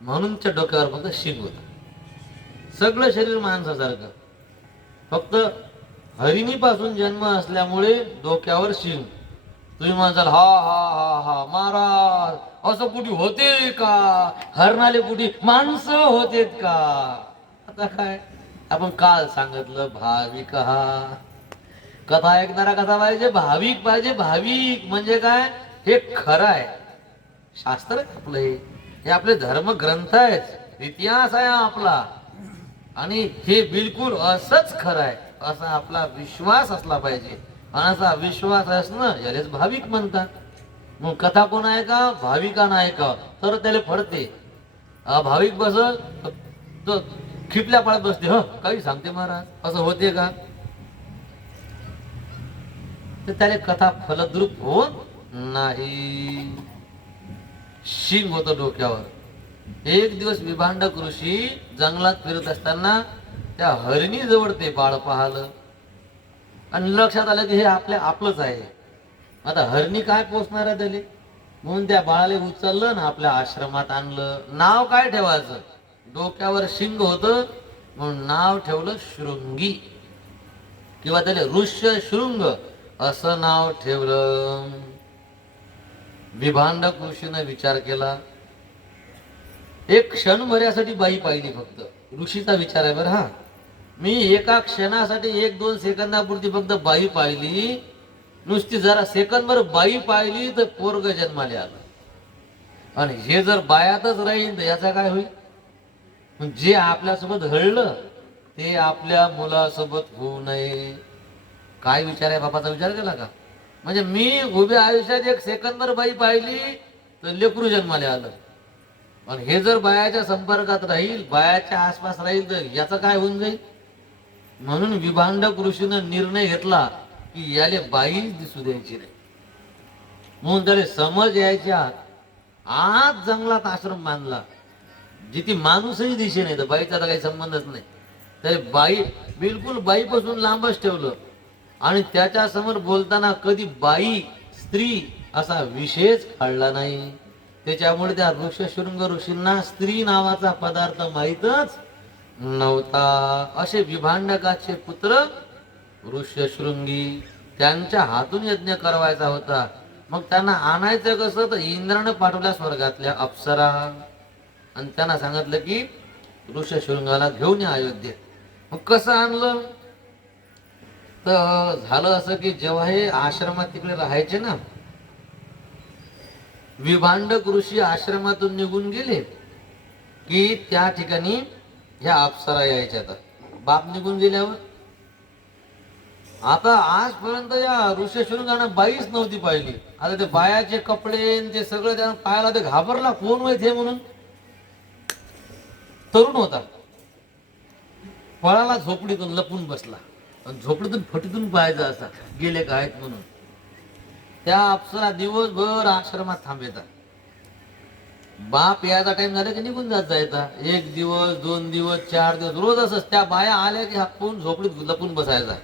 म्हणूनच्या डोक्यावर फक्त शिंग होतं. सगळं शरीर माणसासारखं, फक्त हरिणीपासून जन्म असल्यामुळे डोक्यावर शिंग. तुम्ही म्हणाल हा हा हा हा महाराज असं कुठे होते का, हरणाले कुठे माणसं होतेत का. आता काय आपण काल सांगितलं भाविक हा. कथा ऐकणारा कसा पाहिजे, भाविक पाहिजे. भाविक म्हणजे काय, हे खरं आहे, शास्त्र आहे आपलं, हे आपले धर्मग्रंथ आहेत, इतिहास आहे आपला, आणि हे बिलकुल असंच खरं आहे असा आपला विश्वास असला पाहिजे. आणि असा विश्वास असणं यालाच भाविक म्हणतात. मग कथा कोण आहे का, भाविका नाही का, तर त्याला फडते. भाविक बसल तो खिपल्या पाळत बसते, ह काही सांगते महाराज, असं होते का. तर त्याला कथा फलद्रूप होत नाही. शिंग होतं डोक्यावर. एक दिवस विभांडक ऋषी जंगलात फिरत असताना त्या हरिणी जवळ ते बाळ पाहिलं आणि लक्षात आलं की हे आपलंच आहे. आता हरणी काय पोचणार आहे त्याला, म्हणून त्या बाळाला उचललं ना आपल्या आश्रमात आणलं. नाव काय ठेवायचं, डोक्यावर शिंग होतं म्हणून नाव ठेवलं शृंगी, किंवा त्याला ऋष्य शृंग असं नाव ठेवलं. विभांडक ऋषीनं विचार केला, एक क्षणभरासाठी बाई पाहिली, फक्त ऋषीचा विचार आहे बरं हा, मी एका क्षणासाठी 1-2 सेकंदापुरती फक्त बाई पाहिली, नुसती जरा सेकंदभर बाई पाहिली तर पोरग जन्माले आलं. आणि हे जर बायातच राहील तर याचा काय होईल. जे आपल्यासोबत घडलं ते आपल्या मुलासोबत होऊ नये. काय विचार आहे बापाचा, विचार केला का. म्हणजे मी उभ्या आयुष्यात 1 सेकंदभर बाई पाहिली तर लेकरू जन्माले आलं, आणि हे जर बायाच्या संपर्कात राहील, बायाच्या आसपास राहील तर याचं काय होऊन जाईल. म्हणून विभांडक ऋषीनं निर्णय घेतला की याले बाई दिसू द्यायची नाही. म्हणून त्याला समज यायच्या आज जंगलात आश्रम बांधला, जिथे माणूसही दिसे नाही, तर बाईचा तर काही संबंधच नाही. तर बाई बिलकुल बाईपासून लांबच ठेवलं, आणि त्याच्या समोर बोलताना कधी बाई स्त्री असा विषयच काढला नाही. त्याच्यामुळे त्या ऋषशृंग ऋषींना स्त्री नावाचा पदार्थ माहीतच नव्हता. असे विभांडकाचे पुत्र ऋष्यशृंगी, त्यांच्या हातून यज्ञ करवायचा होता. मग त्यांना आणायचं कसं, तर इंद्रानं पाठवल्या स्वर्गातल्या अप्सरा, आणि त्यांना सांगितलं की ऋष्यशृंगाला घेऊन या अयोध्येत. मग कसं आणलं, तर झालं असं की जेव्हा हे आश्रमात तिकडे राहायचे ना, विभांडक ऋषी आश्रमातून निघून गेले की त्या ठिकाणी ह्या अप्सरा यायच्या. बाप निघून गेल्यावर आता आजपर्यंत या ऋषशृंगानं बाईच नव्हती पाहिली. आता ते बायाचे कपडे ते सगळं त्यानं पाहायला ते घाबरला, कोण माहित हे म्हणून. तरुण होता, फळाला झोपडीतून लपून बसला, झोपडीतून फटीतून पाहायचा असा गेले का आहेत म्हणून. त्या अप्सरा दिवसभर आश्रमात थांबायचा. बाप याचा टाइम झाला की निघून जायचा. 1 दिवस 2 दिवस 4 दिवस रोज असंच. त्या बाया आल्या की हापून झोपडीत लपून बसायचा.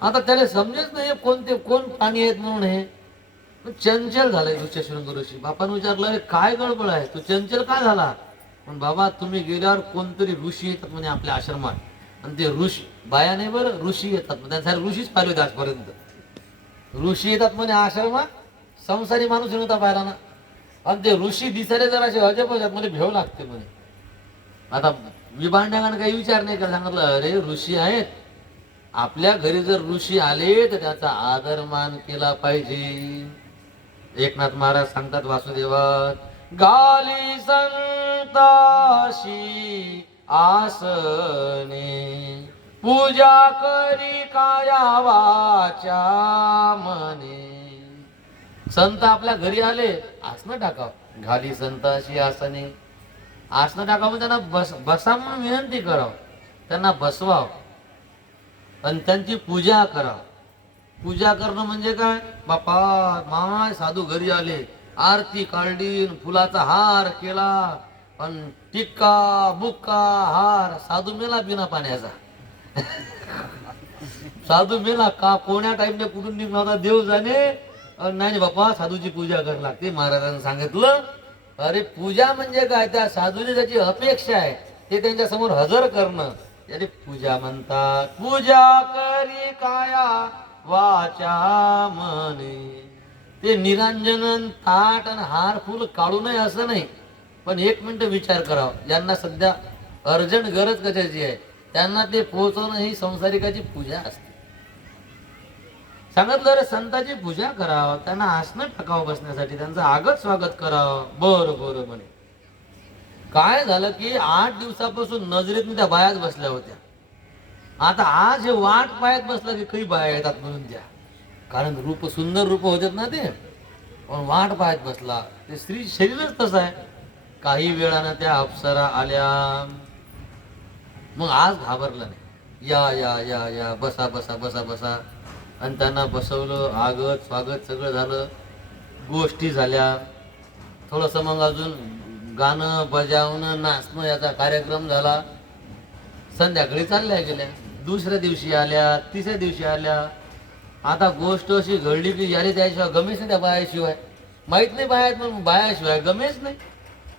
आता त्याला समजत नाही कोण प्राणी आहेत म्हणून. हे चंचल झालाय ऋषशृंग ऋषी. बापाने विचारलं, अरे काय गडबड आहे, तू चंचल काय झाला. पण बाबा तुम्ही गेल्यावर कोणतरी ऋषी येतात म्हणे आपल्या आश्रमात, आणि ते ऋषी बाया नाही बरं, ऋषी येतात. त्यांच्यासाठी ऋषीच पाहिले होते आजपर्यंत. ऋषी येतात म्हणे आश्रमात, संसारी माणूस नव्हता पाहिला ना. आणि ते ऋषी दिसायला जर असे अजब म्हणजे भेव लागते म्हणे. आता विभांडकाने काही विचार नाही केला, सांगितलं अरे ऋषी आहेत, आपल्या घरी जर ऋषी आले तर त्याचा आदर मान केला पाहिजे. एकनाथ महाराज सांगतात वासुदेवात, गाली संताशी आसने पूजा करी काया वाचा मने. संत आपल्या घरी आले, आसनं टाकाव. घाली संताशी आसने, आसनं टाकावं, त्यांना बसा म्हणून विनंती करावं, त्यांना बसवाव आणि त्यांची पूजा करावं. पूजा करणं म्हणजे काय, बापा माय साधू घरी आले, आरती काढली, फुलाचा हार केला, पण टिक्का बुक्का हार. साधू मेला बिना पाण्याचा. साधू मेला का, कोण्या टाइमने कुठून निघणार होता देव जाणे. नाही बापा साधूची पूजा करावी लागते. महाराजांनी सांगितलं, अरे पूजा म्हणजे काय, त्या साधूने त्याची अपेक्षा आहे ते त्यांच्या समोर हजर करणं. त्याने पूजा म्हणतात. पूजा करी काया वाचा मने. ते निरांजन ताट आणि हार फुल काढू नये असं नाही, पण एक मिनिट विचार करावा. ज्यांना सध्या अर्जंट गरज कशाची आहे त्यांना ते पोहोचवणं ही संसारिकाची पूजा असते. सांगितलं रे संताची पूजा करावं, त्यांना आसनं टाकावं बसण्यासाठी, त्यांचं आगत स्वागत करावं. बरं बरं म्हणे. काय झालं की 8 दिवसापासून नजरेत त्या बायाच बसल्या होत्या. आता आज हे वाट पाहत बसलं की काही बाया येतात म्हणून त्या, कारण रूप सुंदर रूप होतात ना ते, पण वाट पाहत बसला. ते स्त्री शरीरच तसं आहे. काही वेळानं त्या अप्सरा आल्या. मग आज घाबरला नाही. या या या या बसा बसा बसा बसा. आणि त्यांना बसवलं, आगत स्वागत सगळं झालं, गोष्टी झाल्या. थोडंसं मग अजून गाणं बजावणं नाचणं याचा कार्यक्रम झाला. संध्याकाळी चालल्या गेल्या. दुसऱ्या दिवशी आल्या, तिसऱ्या दिवशी आल्या. आता गोष्ट अशी घडली की याने त्याशिवाय गमेच नाही. त्या बायाशिवाय माहित नाही बाया आहेत, पण बायाशिवाय गमेच नाही.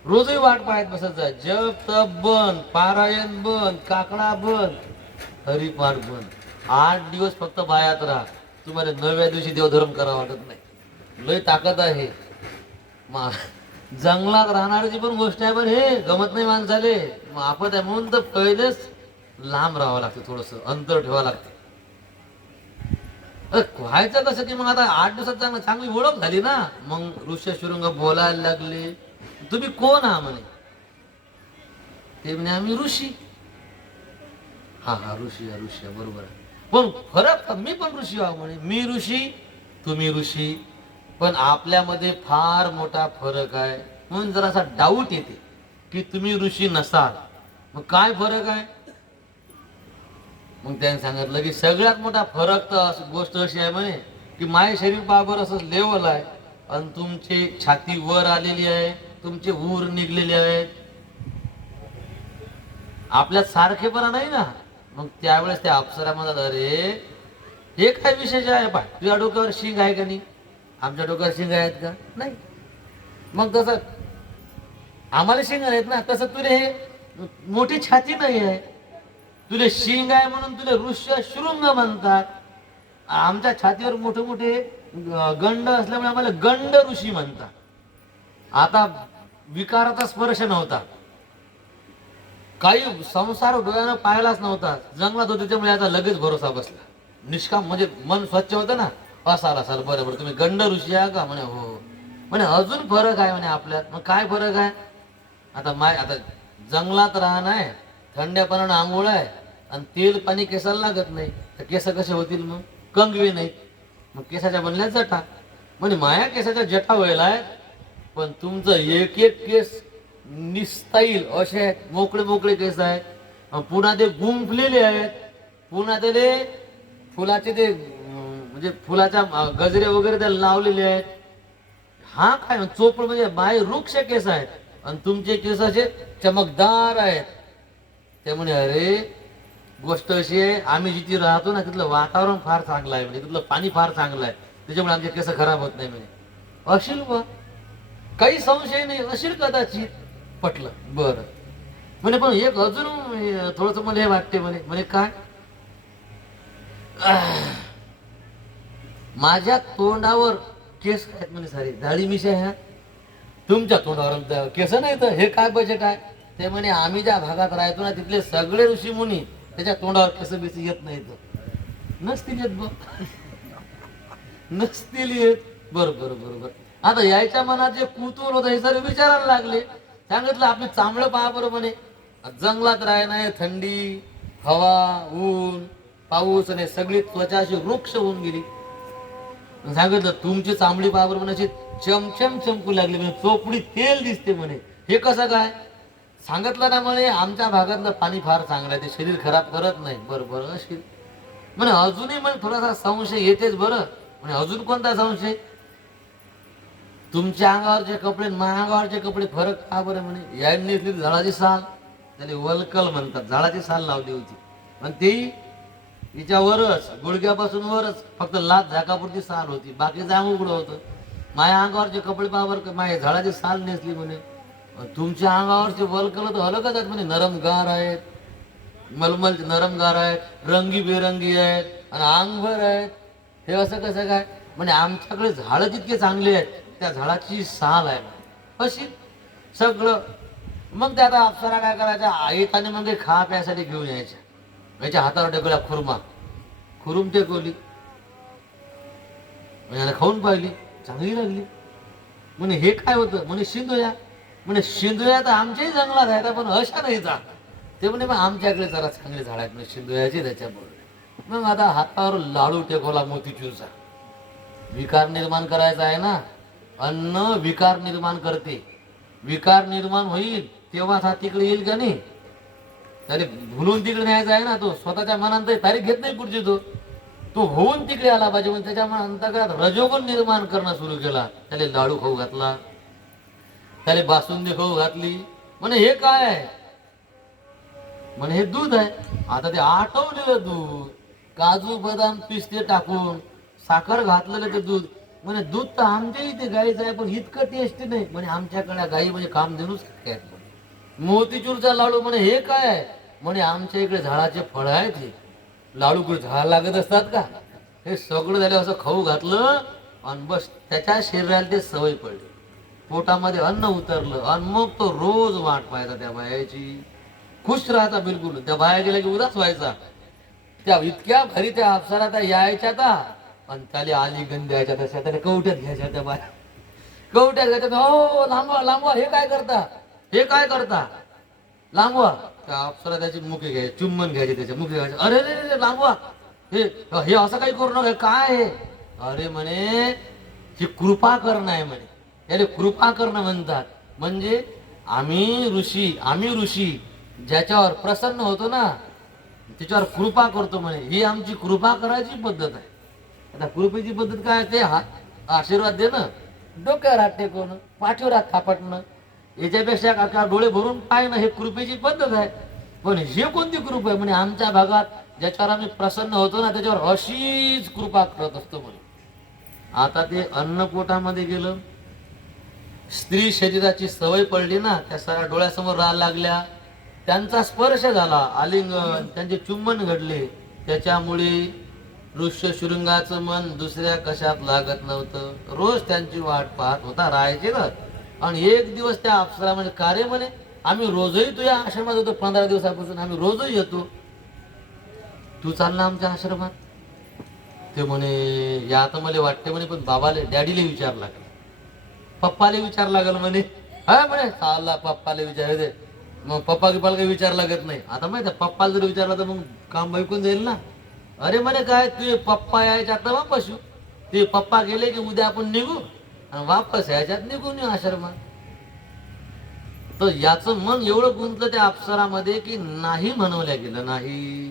रोजही वाट पाहत बसायचं. जप तप बंद, पारायण बंद, काकडा बंद, हरिपाठ बंद. 8 दिवस फक्त बायात राहा. तुम्हाला 9व्या दिवशी देवधर्म करावा वाटत नाही. लय ताकद आहे. जंगलात राहणाऱ्याची पण गोष्ट आहे, पण हे गमत नाही माणसाले. मग आपत आहे म्हणून तर पहिलेच लांब राहावं लागतं, थोडस अंतर ठेवावं लागतं. व्हायचं कसं की मग आता 8 दिवसात चांगली ओळख झाली ना. मग ऋष्यशृंग बोलायला लागले. तुम्ही कोण आहा म्हणे. ते म्हणे आम्ही ऋषी. हा हा ऋषी ऋषी बरोबर आहे, पण फरक मी पण ऋषी आहो म्हणे. मी ऋषी, तुम्ही ऋषी, पण आपल्यामध्ये फार मोठा फरक आहे. म्हणून जरा असा डाऊट येते की तुम्ही ऋषी नसाल. मग काय फरक आहे. मग त्याने सांगितलं की सगळ्यात मोठा फरक तर गोष्ट अशी आहे म्हणे की माझे शरीर पाबर असं लेवल आहे आणि तुमची छाती वर आलेली आहे, तुमचे ऊर निघलेले आहेत. आपल्यात सारखेपणा नाही ना. मग त्यावेळेस त्या अप्सरा म्हणतात अरे हे काय विशेष आहे. पा तुझ्या डोक्यावर शिंग आहे का नाही. आमच्या डोक्यावर शिंग आहेत का नाही. मग तसं आम्हाला शिंग आहेत ना, तसं तुले हे मोठी छाती नाही आहे. तुले शिंग आहे म्हणून तुले ऋष्य शृंग म्हणतात. आमच्या छातीवर मोठे मोठे गंड असल्यामुळे आम्हाला गंड ऋषी म्हणतात. आता विकाराचा स्पर्श नव्हता, काही संसार डोळ्यानं पाहिलाच नव्हता, जंगलात होते. त्यामुळे आता लगेच भरोसा बसला. निष्काम म्हणजे मन स्वच्छ होतं ना. असाल असाल बरोबर, तुम्ही गंड ऋषी आहे का म्हणे. हो म्हणे. अजून फरक आहे म्हणे आपल्यात. मग काय फरक आहे. आता जंगलात राहणं आहे, थंड्या पाण्यानं आंघोळ आहे आणि तेल पाणी केसाला लागत नाही, तर केस कसे होतील. मग कंगवे नाहीत, मग केसाच्या बनल्या जटा. म्हणजे माया केसाच्या जटा व्हायला आहेत, पण तुमचं एक एक केस निस्ताईल असे आहेत, मोकळे मोकळे केस आहेत. पुन्हा ते गुंफलेले आहेत, पुन्हा ते फुलाचे ते म्हणजे फुलाच्या गजरे वगैरे त्याला लावलेले आहेत. हा काय चोपड म्हणजे बाय वृक्ष केस आहेत आणि तुमचे केस असे चमकदार आहेत. त्यामुळे अरे गोष्ट अशी आहे, आम्ही जिथे राहतो ना तिथलं वातावरण फार चांगलं आहे म्हणजे, तिथलं पाणी फार चांगलं आहे, त्याच्यामुळे आमचे केस खराब होत नाही म्हणे. असेल बा, काही संशय नाही, असेल कदाचित. पटलं बरं म्हणे. पण एक अजून थोडस मला हे वाटते म्हणे. म्हणे काय. माझ्या तोंडावर केस आहेत म्हणे सारी, दाढी मिशा ह्या. तुमच्या तोंडावर केस नाही तर हे काय बजेट आहे. ते म्हणे आम्ही ज्या भागात राहतो ना तिथले सगळे ऋषी मुनी त्याच्या तोंडावर केस बेस येत नाहीत. नसतील येत बघ, नसतील येत. बरोबर बरोबर. आता यायच्या मनात जे कुतूहल होतं हे सर्व विचारायला लागले. सांगितलं आपली चांगलं पहा बरं म्हणे. जंगलात राहणार, थंडी हवा ऊन पाऊस आणि सगळी त्वचा अशी वृक्ष होऊन गेली. सांगितलं तुमची चांबडी पहा बरं म्हणे, अशी चमचम चमकू लागली म्हणे, चोपडी तेल दिसते म्हणे. हे कसं काय. सांगितलं ना म्हणे आमच्या भागातलं पाणी फार चांगलं आहे, ते शरीर खराब करत नाही. बरोबर असेल म्हणे. अजूनही म्हणे थोडासा संशय येतेच. बरं म्हणे अजून कोणता संशय. तुमच्या अंगावरचे कपडे माझ्या अंगावरचे कपडे फरक का बरं म्हणे. यांनी झाडाची साल, त्याला वलकल म्हणतात, झाडाची साल लावली होती आणि तेही हिच्यावरच गुडघ्यापासून वरच फक्त लात झाकापुरती साल होती, बाकी जांग उघडं होतं. माझ्या अंगावरचे कपडे पावर माझ्या झाडाची साल नेसली म्हणे. तुमच्या अंगावरचे वलकल तर अलगच आहेत म्हणे, नरम गार आहेत. मलमल नरमगार आहेत, रंगीबेरंगी आहेत आणि अंगभर आहेत. हे असं कसं काय? म्हणजे आमच्याकडे झाडं जितके चांगले आहेत त्या झाडाची साल आहे अशी सगळं. मग त्या आता अप्सरा काय करायच्या, येताना मग काही खा प्यासाठी घेऊन यायच्या. याच्या हातावर टेकवल्या खुर्मा, खुरुम टेकवली, याला खाऊन पाहिली, चांगली लागली. म्हणे हे काय होतं? म्हणे शिंदोया. म्हणे शिंदोया तर आमच्याही जंगलात आहेत पण अशा नाही जा. ते म्हणे मग आमच्याकडे जरा चांगले झाड आहेत म्हणजे शिंदोयाचे त्याच्यामुळे. मग आता हातावर लाडू टेकवला मोतीचूरचा. विकार निर्माण करायचा आहे ना, अन्न विकार निर्माण करते. विकार निर्माण होईल तेव्हा हा तिकडे येईल का नाही? त्याने भुलून तिकडे न्यायचा आहे ना, तो स्वतःच्या मनात तारीख घेत नाही पुढची. तो होऊन तिकडे आला पाहिजे. म्हणजे त्याच्या अंतर्गत रजोगुण निर्माण करणं सुरू केला. त्याला लाडू खाऊ घातला, त्याला बासुंदी खाऊ घातली. म्हणे हे काय आहे? म्हणे हे दूध आहे. आता ते आटवलेलं दूध, काजू बदाम पिस्ते टाकून साखर घातलेलं ते दूध. म्हणे दूध तर आमच्या इथे गाईचं आहे पण इतकं टेस्टी नाही. म्हणजे आमच्याकडे गाई म्हणजे काम देणूच काय. मोतीचूरचा लाडू. म्हणे हे काय आहे? म्हणे आमच्या इकडे झाडाचे फळ आहेत. हे लाडू कुठे झाड लागत असतात का? हे सगळं झालं असं खाऊ घातलं आणि बस त्याच्या शरीराला ते सवय पडली, पोटामध्ये अन्न उतरलं आणि मग तो रोज वाट पाहायचा त्या बायाची. खुश राहायचा बिलकुल. त्या बाया गेल्या की उदास व्हायचा. त्या इतक्या भारी त्या अप्सरा त्या यायच्या का आणि त्याला आली गंध्याच्या तशा त्याला कवट्यात घ्यायच्या त्या बाया. कवट्यात घ्यायच्या. हो लांबवा लांबवा, हे काय करता, हे काय करता, लांबवा. त्या अप्सरा त्याची मुखे घ्यायची, चुम्बन घ्यायचे त्याच्या मुखे घ्यायचे. अरे रे लांबवा, हे हे असं काही करू नका. काय आहे? अरे म्हणे ही कृपा करणं आहे म्हणे. याला कृपा करणं म्हणतात. म्हणजे आम्ही ऋषी ज्याच्यावर प्रसन्न होतो ना त्याच्यावर कृपा करतो म्हणे. ही आमची कृपा करायची पद्धत आहे. आता कृपेची पद्धत काय ते आशीर्वाद देणं, डोक्यावर हात टेकवणं, पाठीवर हात थापटणं, याच्यापेक्षा का डोळे भरून पाहणं, हे कृपेची पद्धत आहे. पण हे कोणती कृपा आहे? म्हणे आमच्या भागात ज्याच्यावर आम्ही प्रसन्न होतो ना त्याच्यावर अशीच कृपा करत असतो म्हणे. आता ते अन्न पोटामध्ये गेलं, स्त्री शरीराची सवय पडली ना, त्या साऱ्या डोळ्यासमोर राहायला लागल्या, त्यांचा स्पर्श झाला, आलिंगन, त्यांचे चुंबन घडले. त्याच्यामुळे ऋष्यशृंगाचं मन दुसऱ्या कशात लागत नव्हतं. रोज त्यांची वाट पाहत होता, राहायचे ना. आणि एक दिवस त्या अप्सरा म्हणजे का रे म्हणे, आम्ही रोजही तुझ्या आश्रमात होतो, 15 दिवसापासून आम्ही रोजही येतो, तू चालला आमच्या आश्रमात? ते म्हणे या आता मला वाटते म्हणे, पण बाबाले डॅडीला विचार लागला, पप्पाला विचार लागल म्हणे. हा म्हणे चालला पप्पाला विचार दे. मग पप्पा गिप्पाला काही विचार लागत नाही. आता माहिती आहे पप्पाला जर विचारला तर मग काम ऐकून जाईल ना. अरे म्हणे काय तुझे पप्पा यायच्या आता वापस येऊ, ते पप्पा गेले की उद्या आपण निघू आणि वापस यायच्यात निघून येऊ आश्रमात. तर याचं मन एवढं गुंतलं त्या अप्सरामध्ये की नाही म्हणवल्या गेलं नाही.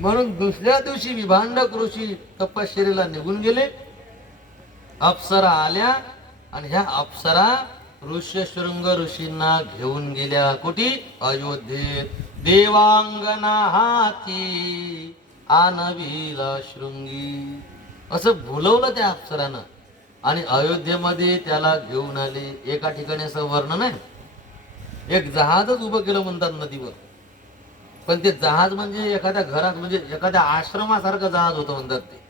म्हणून दुसऱ्या दिवशी विभांडक ऋषी तपश्चर्येला निघून गेले. अप्सरा आल्या आणि ह्या अप्सरा ऋष्यशृंग ऋषींना घेऊन गेल्या. कुठे? अयोध्येत. देवांगना हाती आनविला शृंगी असं बोलवलं त्या अप्सरानं आणि अयोध्येमध्ये त्याला घेऊन आले. एका ठिकाणी असं वर्णन आहे, एक जहाजच उभं केलं म्हणतात नदीवर. पण ते जहाज म्हणजे एखाद्या घरात म्हणजे एखाद्या आश्रमासारखं जहाज होतं म्हणतात. ते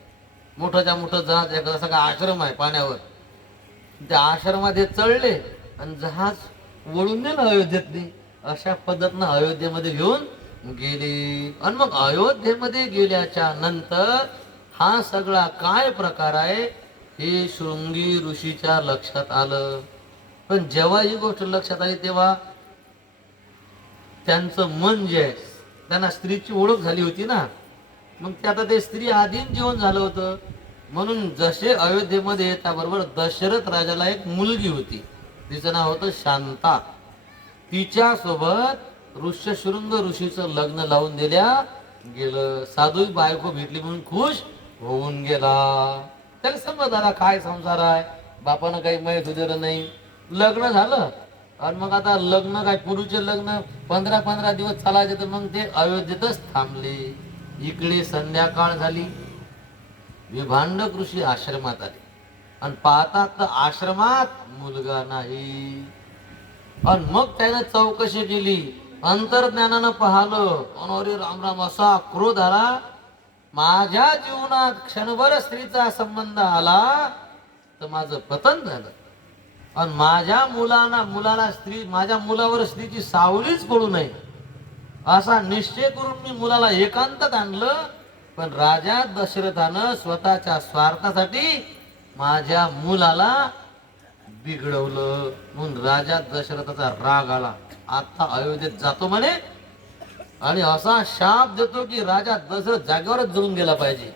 मोठंच्या मोठं जहाज, एखादा सगळा आश्रम आहे पाण्यावर, त्या आश्रमात हे चढले आणि जहाज वळून दिलं अयोध्येतली. अशा पद्धतीनं अयोध्येमध्ये घेऊन गेले. आणि मग अयोध्येमध्ये गेल्याच्या नंतर हा सगळा काय प्रकार आहे हे शृंगी ऋषीच्या लक्षात आलं. पण जेव्हा ही गोष्ट लक्षात आली तेव्हा त्यांचं मन जे आहे, त्यांना स्त्रीची ओळख झाली होती ना, मग ते आता ते स्त्री आधीन जीवन झालं होतं. म्हणून जसे अयोध्येमध्ये त्याबरोबर दशरथ राजाला एक मुलगी होती, तिचं नाव होतं शांता. तिच्या सोबत ऋष्यशृंग ऋषीचं लग्न लावून दिल्या गेलं. साधू बायको भेटली म्हणून खुश होऊन गेला. त्याला समज आला काय संसार आहे, बापानं काही माहित दिलं नाही. लग्न झालं आणि मग आता लग्न काय पूर्वीचे लग्न 15-15 दिवस चालायचे, तर मग ते अयोध्येतच थांबले. इकडे संध्याकाळ झाली, विभांडक ऋषी आश्रमात आले आणि पाहतात तर आश्रमात मुलगा नाही. आणि मग त्यानं चौकशी केली, अंतर्ज्ञानानं पाहिलं, अरे राम राम असा क्रोध आला. माझ्या जीवनात क्षणभर स्त्रीचा संबंध आला तर माझं पतन झालं. आणि माझ्या मुलाला स्त्री, माझ्या मुलावर स्त्रीची सावलीच पडू नये असा निश्चय करून मी मुलाला एकांतात आणलं. पण राजा दशरथानं स्वतःच्या स्वार्थासाठी माझ्या मुलाला बिघडवलं. म्हणून राजा दशरथाचा राग आला. आता अयोध्येत जातो म्हणे आणि असा शाप देतो की राजा दशरथ जागेवरच जळून गेला पाहिजे.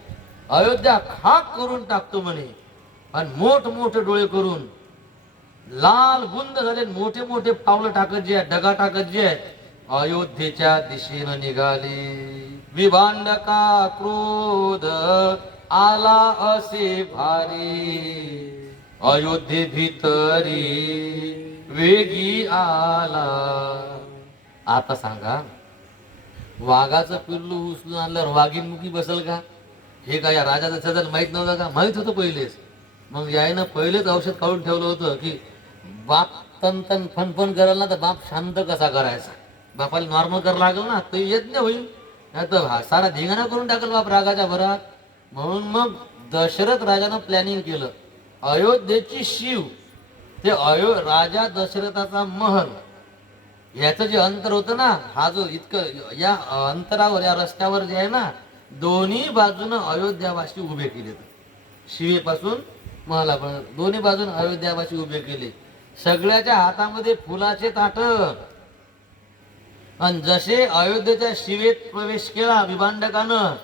अयोध्या खाक करून टाकतो म्हणे. आणि मोठमोठे डोळे करून लाल बुंद झाले, मोठे मोठे पावलं टाकत जे आहे, डगा टाकत जे आहे, अयोध्येच्या दिशेनं निघाली. विभांडका क्रोध आला असे भारी, अयोध्ये भीतरी वेगी आला. आता सांगा, वाघाचं पिल्लू उचलून आणल्यावर वाघीणमुखी बसल का? हे काय या राजाचं सजल माहित नव्हतं का? माहित होतं पहिलेच. मग यायनं पहिलेच औषध काढून ठेवलं होतं की बाप तन फनफन करायला ना तर बाप शांत कसा करायचा. बापाला नॉर्मल करायला लागलं ना तर यज्ञ होईल, नाही तर सारा धिंगाणा करून टाकल बाप रागाच्या भरात. म्हणून मग दशरथ राजानं प्लॅनिंग केलं. अयोध्येची शिव ते राजा दशरथाचा महल याचं जे अंतर होतं ना, हा जो इतकं या अंतरावर या रस्त्यावर जे आहे ना, दोन्ही बाजूनं अयोध्यावासी उभे केले. शिवेपासून महलापर्यंत दोन्ही बाजून अयोध्यावासी उभे केले. सगळ्याच्या हातामध्ये फुलाचे ताट. आणि जसे अयोध्येच्या शिवेत प्रवेश केला विभांडकानं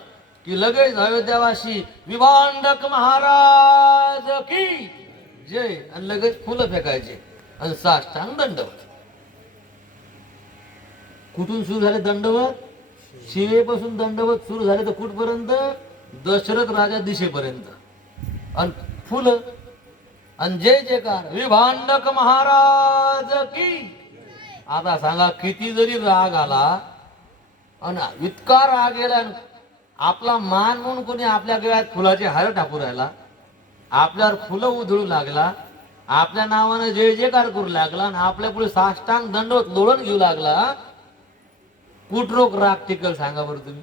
की लगेच अयोध्यावासी विभांडक महाराज की जय आणि लगेच फुलं फेकायचे आणि साष्टांग दंडवत. कुठून सुरू झाले दंडवत? शिवेपासून दंडवत सुरू झाले तर कुठपर्यंत? दशरथ राजा दिशेपर्यंत. आणि फुलं आणि जय जयकार विभांडक महाराज की. आता सांगा, किती जरी राग आला आणि इतका राग गेला, आपला मान म्हणून कोणी आपल्या गळ्यात फुलाचे हार टाकू राहिला, आपल्यावर फुलं उधळू लागला, आपल्या नावानं जय जयकार करू लागला आणि आपल्या पुढे साष्टांग दंडवत लोळण घेऊ लागला, कुठरोक राग टिकल सांगा बरं तुम्ही?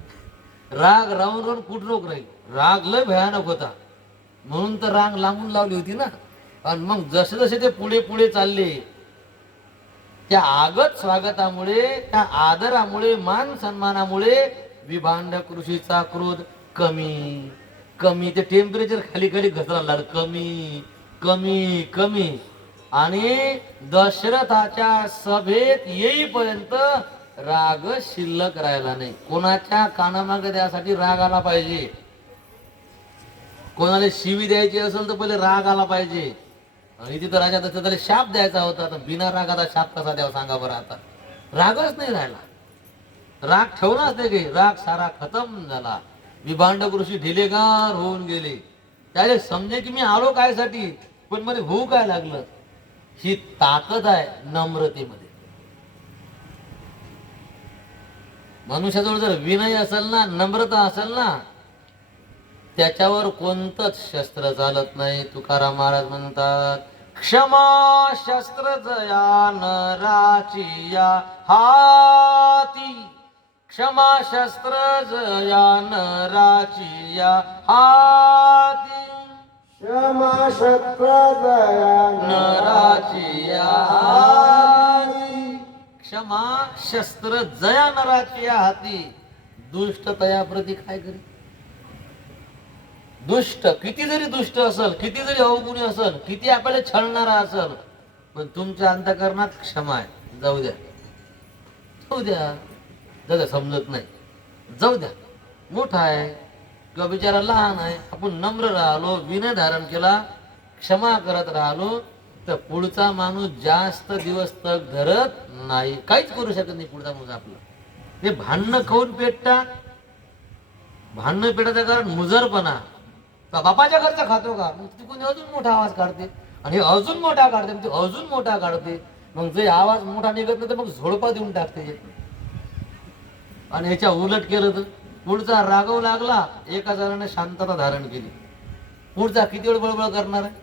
राग राहून राहून कुठरोक राहील. राग लय भयानक होता, म्हणून तर राग लांबून लावली होती ना. आणि मग जसे जसे ते पुढे पुढे चालले, त्या आगत स्वागतामुळे, त्या आदरामुळे, मान सन्मानामुळे विभांडक ऋषीचा क्रोध कमी कमी, ते टेम्परेचर खाली खाली घसरायला लागलं, कमी कमी कमी. आणि दशरथाच्या सभेत येईपर्यंत राग शिल्लक राहिला नाही. कोणाच्या कानामागे त्यासाठी राग आला पाहिजे. कोणाला शिवी द्यायची असेल तर पहिले राग आला पाहिजे. आणि तिथं राजा दशरथाला शाप द्यायचा होता, तर बिना रागाचा शाप कसा द्यावा सांगा बरं? आता रागच नाही राहिला, राग ठेवलाच नाही काही, राग सारा खतम झाला. विभांडक ऋषी ढिलेगार होऊन गेले. त्याला समजे की मी आलो काय साठी, पण मला होऊ काय लागलं. ही ताकद आहे नम्रतेमध्ये. मनुष्याजवळ जर विनय असेल ना, नम्रता असेल ना, त्याच्यावर कोणतंच शस्त्र चालत नाही. तुकाराम महाराज म्हणतात, क्षमा शस्त्र जया नराची या हाती, क्षमा शस्त्र जया नराची या हाती, क्षमा शस्त्र जया नराची या हाती, क्षमा शस्त्र जया नराची या हाती. दुष्ट तयाप्रती काय करी? दुष्ट किती जरी दुष्ट असेल, किती जरी अवगुणी असेल, किती आपल्याला छळणारा असेल, पण तुमच्या अंतःकरणात क्षमा आहे. जाऊ द्या, जाऊ द्या, जाऊ द्या, समजत नाही, जाऊ द्या. मोठा आहे किंवा बिचारा लहान आहे, आपण नम्र राहिलो, विनय धारण केला, क्षमा करत राहिलो, तर पुढचा माणूस जास्त दिवस तग धरत नाही, काहीच करू शकत नाही पुढचा माणूस आपला. हे भांडणं खाऊन पेटतात. भांडणं पेटायचं कारण मुजरपणा. बापाच्या घरचा खातो का? मग ती कोणी अजून मोठा आवाज काढते, आणि हे अजून मोठा काढते, ते अजून मोठा काढते. मग जे आवाज मोठा निघत नाही तर मग झोडपा देऊन टाकते. आणि ह्याच्या उलट केलं तर पुढचा रागव लागला, एका जणाने शांतता धारण केली, पुढचा किती वेळ बळबळ करणार आहे?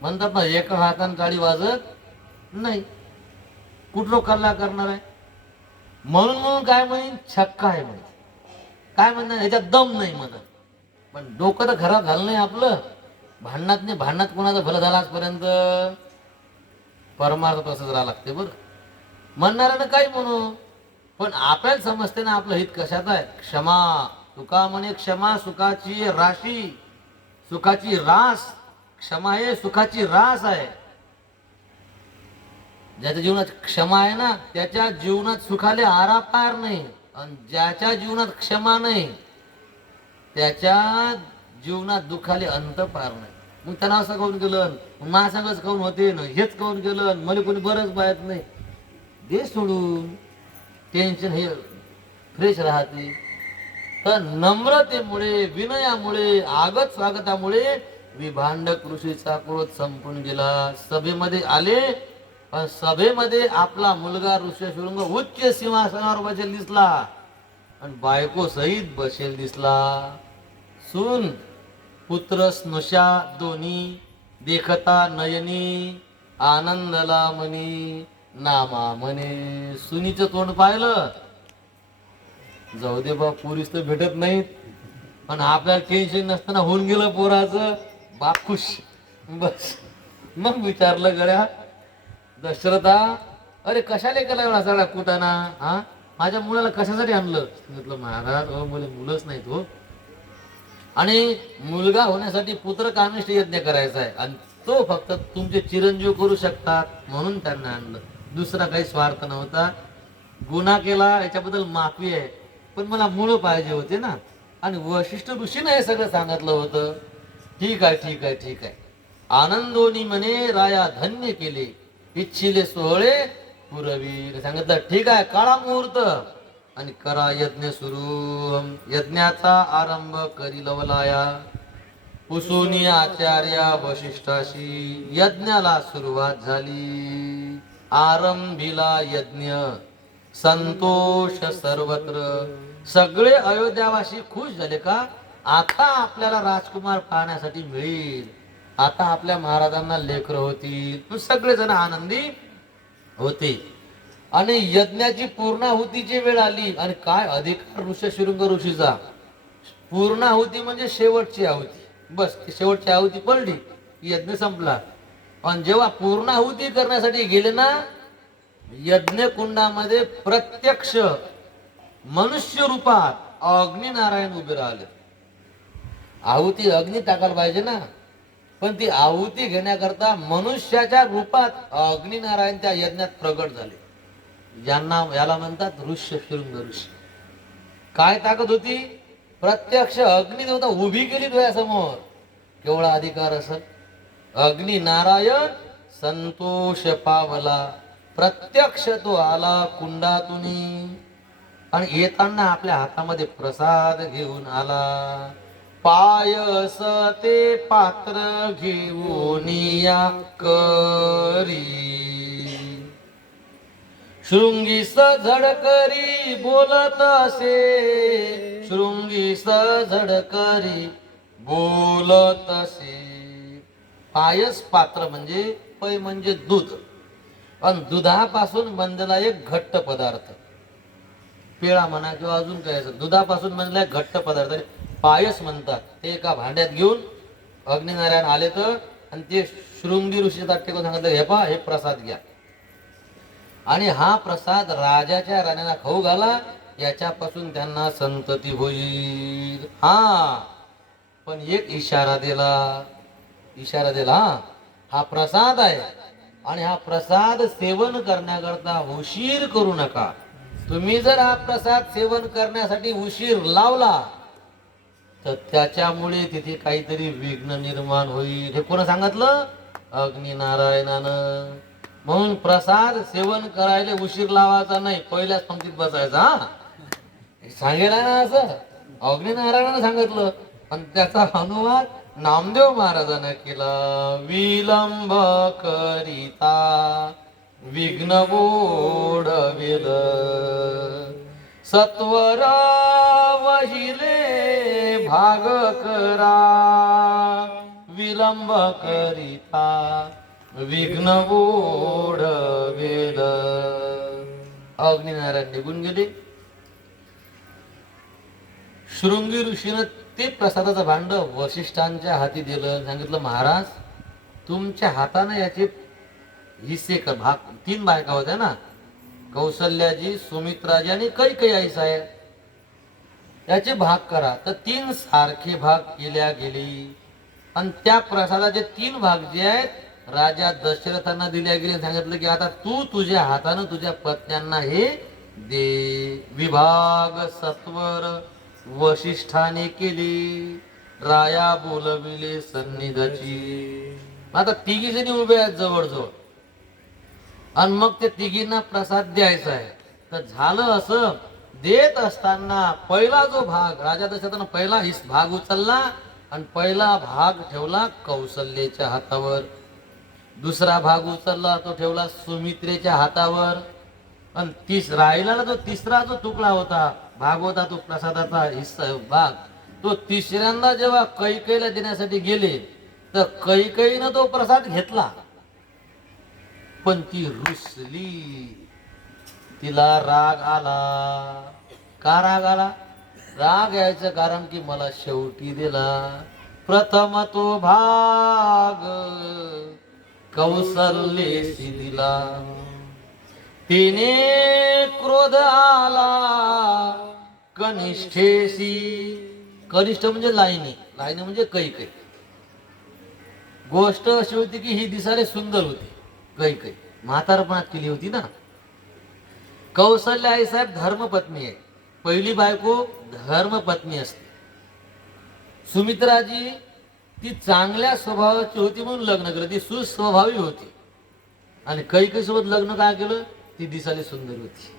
म्हणतात ना, एका हाताने टाळी वाजत नाही. कुठलो कल्ला करणार आहे? म्हणून काय म्हणेन, छक्का आहे म्हणे. काय म्हणणार, ह्याच्यात दम नाही म्हणत. पण डोकं तर खराब झालं नाही आपलं. भांडणात नाही, भांडणात कोणाचं भलं झालं आजपर्यंत. परमार्थ तसंच राहा लागते बरं. म्हणणाऱ्यानं काही म्हणू, पण आपल्याला समजते ना आपलं हित कशात आहे. क्षमा, तुका म्हणे क्षमा सुखाची राशी, सुखाची रास. क्षमा हे सुखाची रास आहे. ज्याच्या जीवनात क्षमा आहे ना, त्याच्या जीवनात सुखाले आरापार नाही. आणि ज्याच्या जीवनात क्षमा नाही, त्याच्या जीवनात दुःखाले अंत पार नाही. मग त्यांना असं काऊन केलं, माझ्यासंगच काऊन होते ना, हेच काऊन केलं, मला कोणी बरंच पाहत नाही. दे सोडून, टेन्शन हे फ्रेश राहते. तर नम्रतेमुळे, विनयामुळे, आगत स्वागतामुळे विभांडक ऋषीचा क्रोध संपून गेला. सभेमध्ये आले, पण सभेमध्ये आपला मुलगा ऋष्यशृंग उच्च सिंहासनावर बसेल दिसला आणि बायको सहित बसेल दिसला. सून पुत्र स्नुषा दोन्ही देखता नयनी, आनंदला मनी नामा म्हणे. सुनीचं तोंड पाहिलं, जाऊ दे बा, पोरीस तर भेटत नाहीत, पण आपल्याला टेन्शन नसताना होऊन गेलं पोराचं, बाप खुश. बस मग विचारलं गड्या दशरथा, अरे कशाला केला एवढा सगळा कुटाणा, हा माझ्या मुलाला कशासाठी आणलं. म्हटलं महाराज, मला मुलंच नाहीत हो, आणि मुलगा होण्यासाठी पुत्र कामिष्ट यज्ञ करायचा आहे, आणि तो फक्त तुमचे चिरंजीव करू शकतात म्हणून त्यांना आणलं. दुसरा काही स्वार्थ नव्हता. गुन्हा केला याच्याबद्दल माफी आहे, पण मला मुलं पाहिजे होते ना. आणि वशिष्ठ ऋषीने हे सगळं सांगितलं होतं. ठीक आहे, ठीक आहे, ठीक आहे. आनंदोनी म्हणे राया धन्य केले, इच्छिले सोहळे पुरवी. सांगितलं ठीक आहे, काळा मुहूर्त आणि करा यज्ञ सुरू. यज्ञाचा आरंभ करी लवलाया. पुसुनी आचार्या वशिष्ठाशी यज्ञाला सुरुवात झाली. आरंभीला यज्ञ संतोष सर्वत्र. सगळे अयोध्यावासी खुश झाले का, आता आपल्याला राजकुमार पाहण्यासाठी मिळेल, आता आपल्या महाराजांना लेकरं होतील. सगळेजण आनंदी होते. आणि यज्ञाची पूर्णाहुतीची वेळ आली, आणि काय अधिकार ऋष्यशृंग ऋषीचा. पूर्णाहुती म्हणजे शेवटची आहुती. बस शेवटची आहुती पडली, यज्ञ संपला. पण जेव्हा पूर्णाहुती करण्यासाठी गेले ना, यज्ञ कुंडामध्ये प्रत्यक्ष मनुष्य रूपात अग्निनारायण उभे राहिले. आहुती अग्नी टाकायला पाहिजे ना, पण ती आहुती घेण्याकरता मनुष्याच्या रूपात अग्निनारायण त्या यज्ञात प्रगट झाले. याला म्हणतात ऋष्यशृंग ऋषी. काय ताकद होती, प्रत्यक्ष अग्निदेवता उभी केली डोळ्यासमोर. केवढा अधिकार असेल. अग्निनारायण संतोष पावला, प्रत्यक्ष तो आला कुंडातून, आणि येताना आपल्या हातामध्ये प्रसाद घेऊन आला. पायस ते पात्र घेऊन या करी, शृंगी झडकरी बोलत असे. शृंगी झडकरी बोलत असे. पायस पात्र म्हणजे पै म्हणजे दूध, आणि दुधापासून बनलेला एक घट्ट पदार्थ, पेळा म्हणा किंवा अजून काय, दुधापासून बनलेला एक घट्ट पदार्थ पायस म्हणतात. ते एका भांड्यात घेऊन अग्निनारायण आले तर, आणि ते शृंगी ऋषी टेकून सांगितलं, हे पहा, हे प्रसाद घ्या, आणि हा प्रसाद राजाच्या राण्यांना खाऊ घाला, याच्यापासून त्यांना संतती होईल. हा पण एक इशारा दिला, इशारा दिला, हा प्रसाद आहे, आणि हा प्रसाद सेवन करण्याकरता उशीर करू नका. तुम्ही जर हा प्रसाद सेवन करण्यासाठी उशीर लावला तर त्याच्यामुळे तिथे काहीतरी विघ्न निर्माण होईल. हे कोण सांगितलं, अग्निनारायणानं. म्हणून प्रसाद सेवन करायला उशीर लावायचा नाही, पहिल्याच पंक्तीत बसायचा. सांगेल ना असं अग्निनारायणानं सांगितलं, आणि त्याचा अनुवाद नामदेव महाराजांना केला. विलंब करिता विघ्न ओढविल, सत्वर वहिले भाग करा. विलंब करिता विघ्न ओढविल. अग्निनारायण निघून गेले. शृंगी ऋषीनं ते प्रसादाचं भांड वशिष्ठांच्या हाती दिलं. सांगितलं, महाराज तुमच्या हाताने याचे हिस्से का भाग, 3 बायका होत्या ना, कौसल्याजी, सुमित्राजी आणि कैकेयी आई साहेब, याचे भाग करा. तर 3 सारखे भाग केल्या गेले. आणि त्या प्रसादाचे 3 भाग जे आहेत राजा दशरथांना दिल्या गेले. सांगितलं की आता तू तुझ्या हातानं तुझ्या पत्न्यांना हे दे. विभाग सत्वर वशिष्ठाने केली. राया बोलविले सन्निधाची. आता 3 जणी उभे आहेत जवळजवळ आणि मग ते 3घींना प्रसाद द्यायचा आहे. तर झालं असं, देत असताना पहिला जो भाग राजा दशरथानं पहिला भाग उचलला आणि पहिला भाग ठेवला कौसल्याच्या हातावर. दुसरा भाग उचलला तो ठेवला सुमित्रेच्या हातावर. आणि राहिलेला जो तिसरा जो तुकडा होता, भाग होता, तो प्रसादाचा हिस्सा भाग, तो तिसऱ्यांदा जेव्हा कैकेयीला देण्यासाठी गेले तर कैकेयीनं तो प्रसाद घेतला, पण ती रुसली. तिला राग आला. का राग आला? राग यायचं कारण की मला शेवटी दिला. प्रथम तो भाग कौसल्येसी दिला. तिने क्रोध आला कनिष्ठेसी. कनिष्ठ म्हणजे लाईनी, लाईनी म्हणजे कैकेयी. गोष्ट अशी होती की ही दिसायला सुंदर होती. कैकेयी म्हातारपणात केली होती ना. कौसल्या आई साहेब धर्मपत्नी आहे. पहिली बायको धर्मपत्नी असते. सुमित्राजी ती चांगल्या स्वभावाची होती म्हणून लग्न केलं. ती सुस्वभावी होती. आणि कैकेयी सोबत लग्न काय केलं? ती दिसायला सुंदर होती.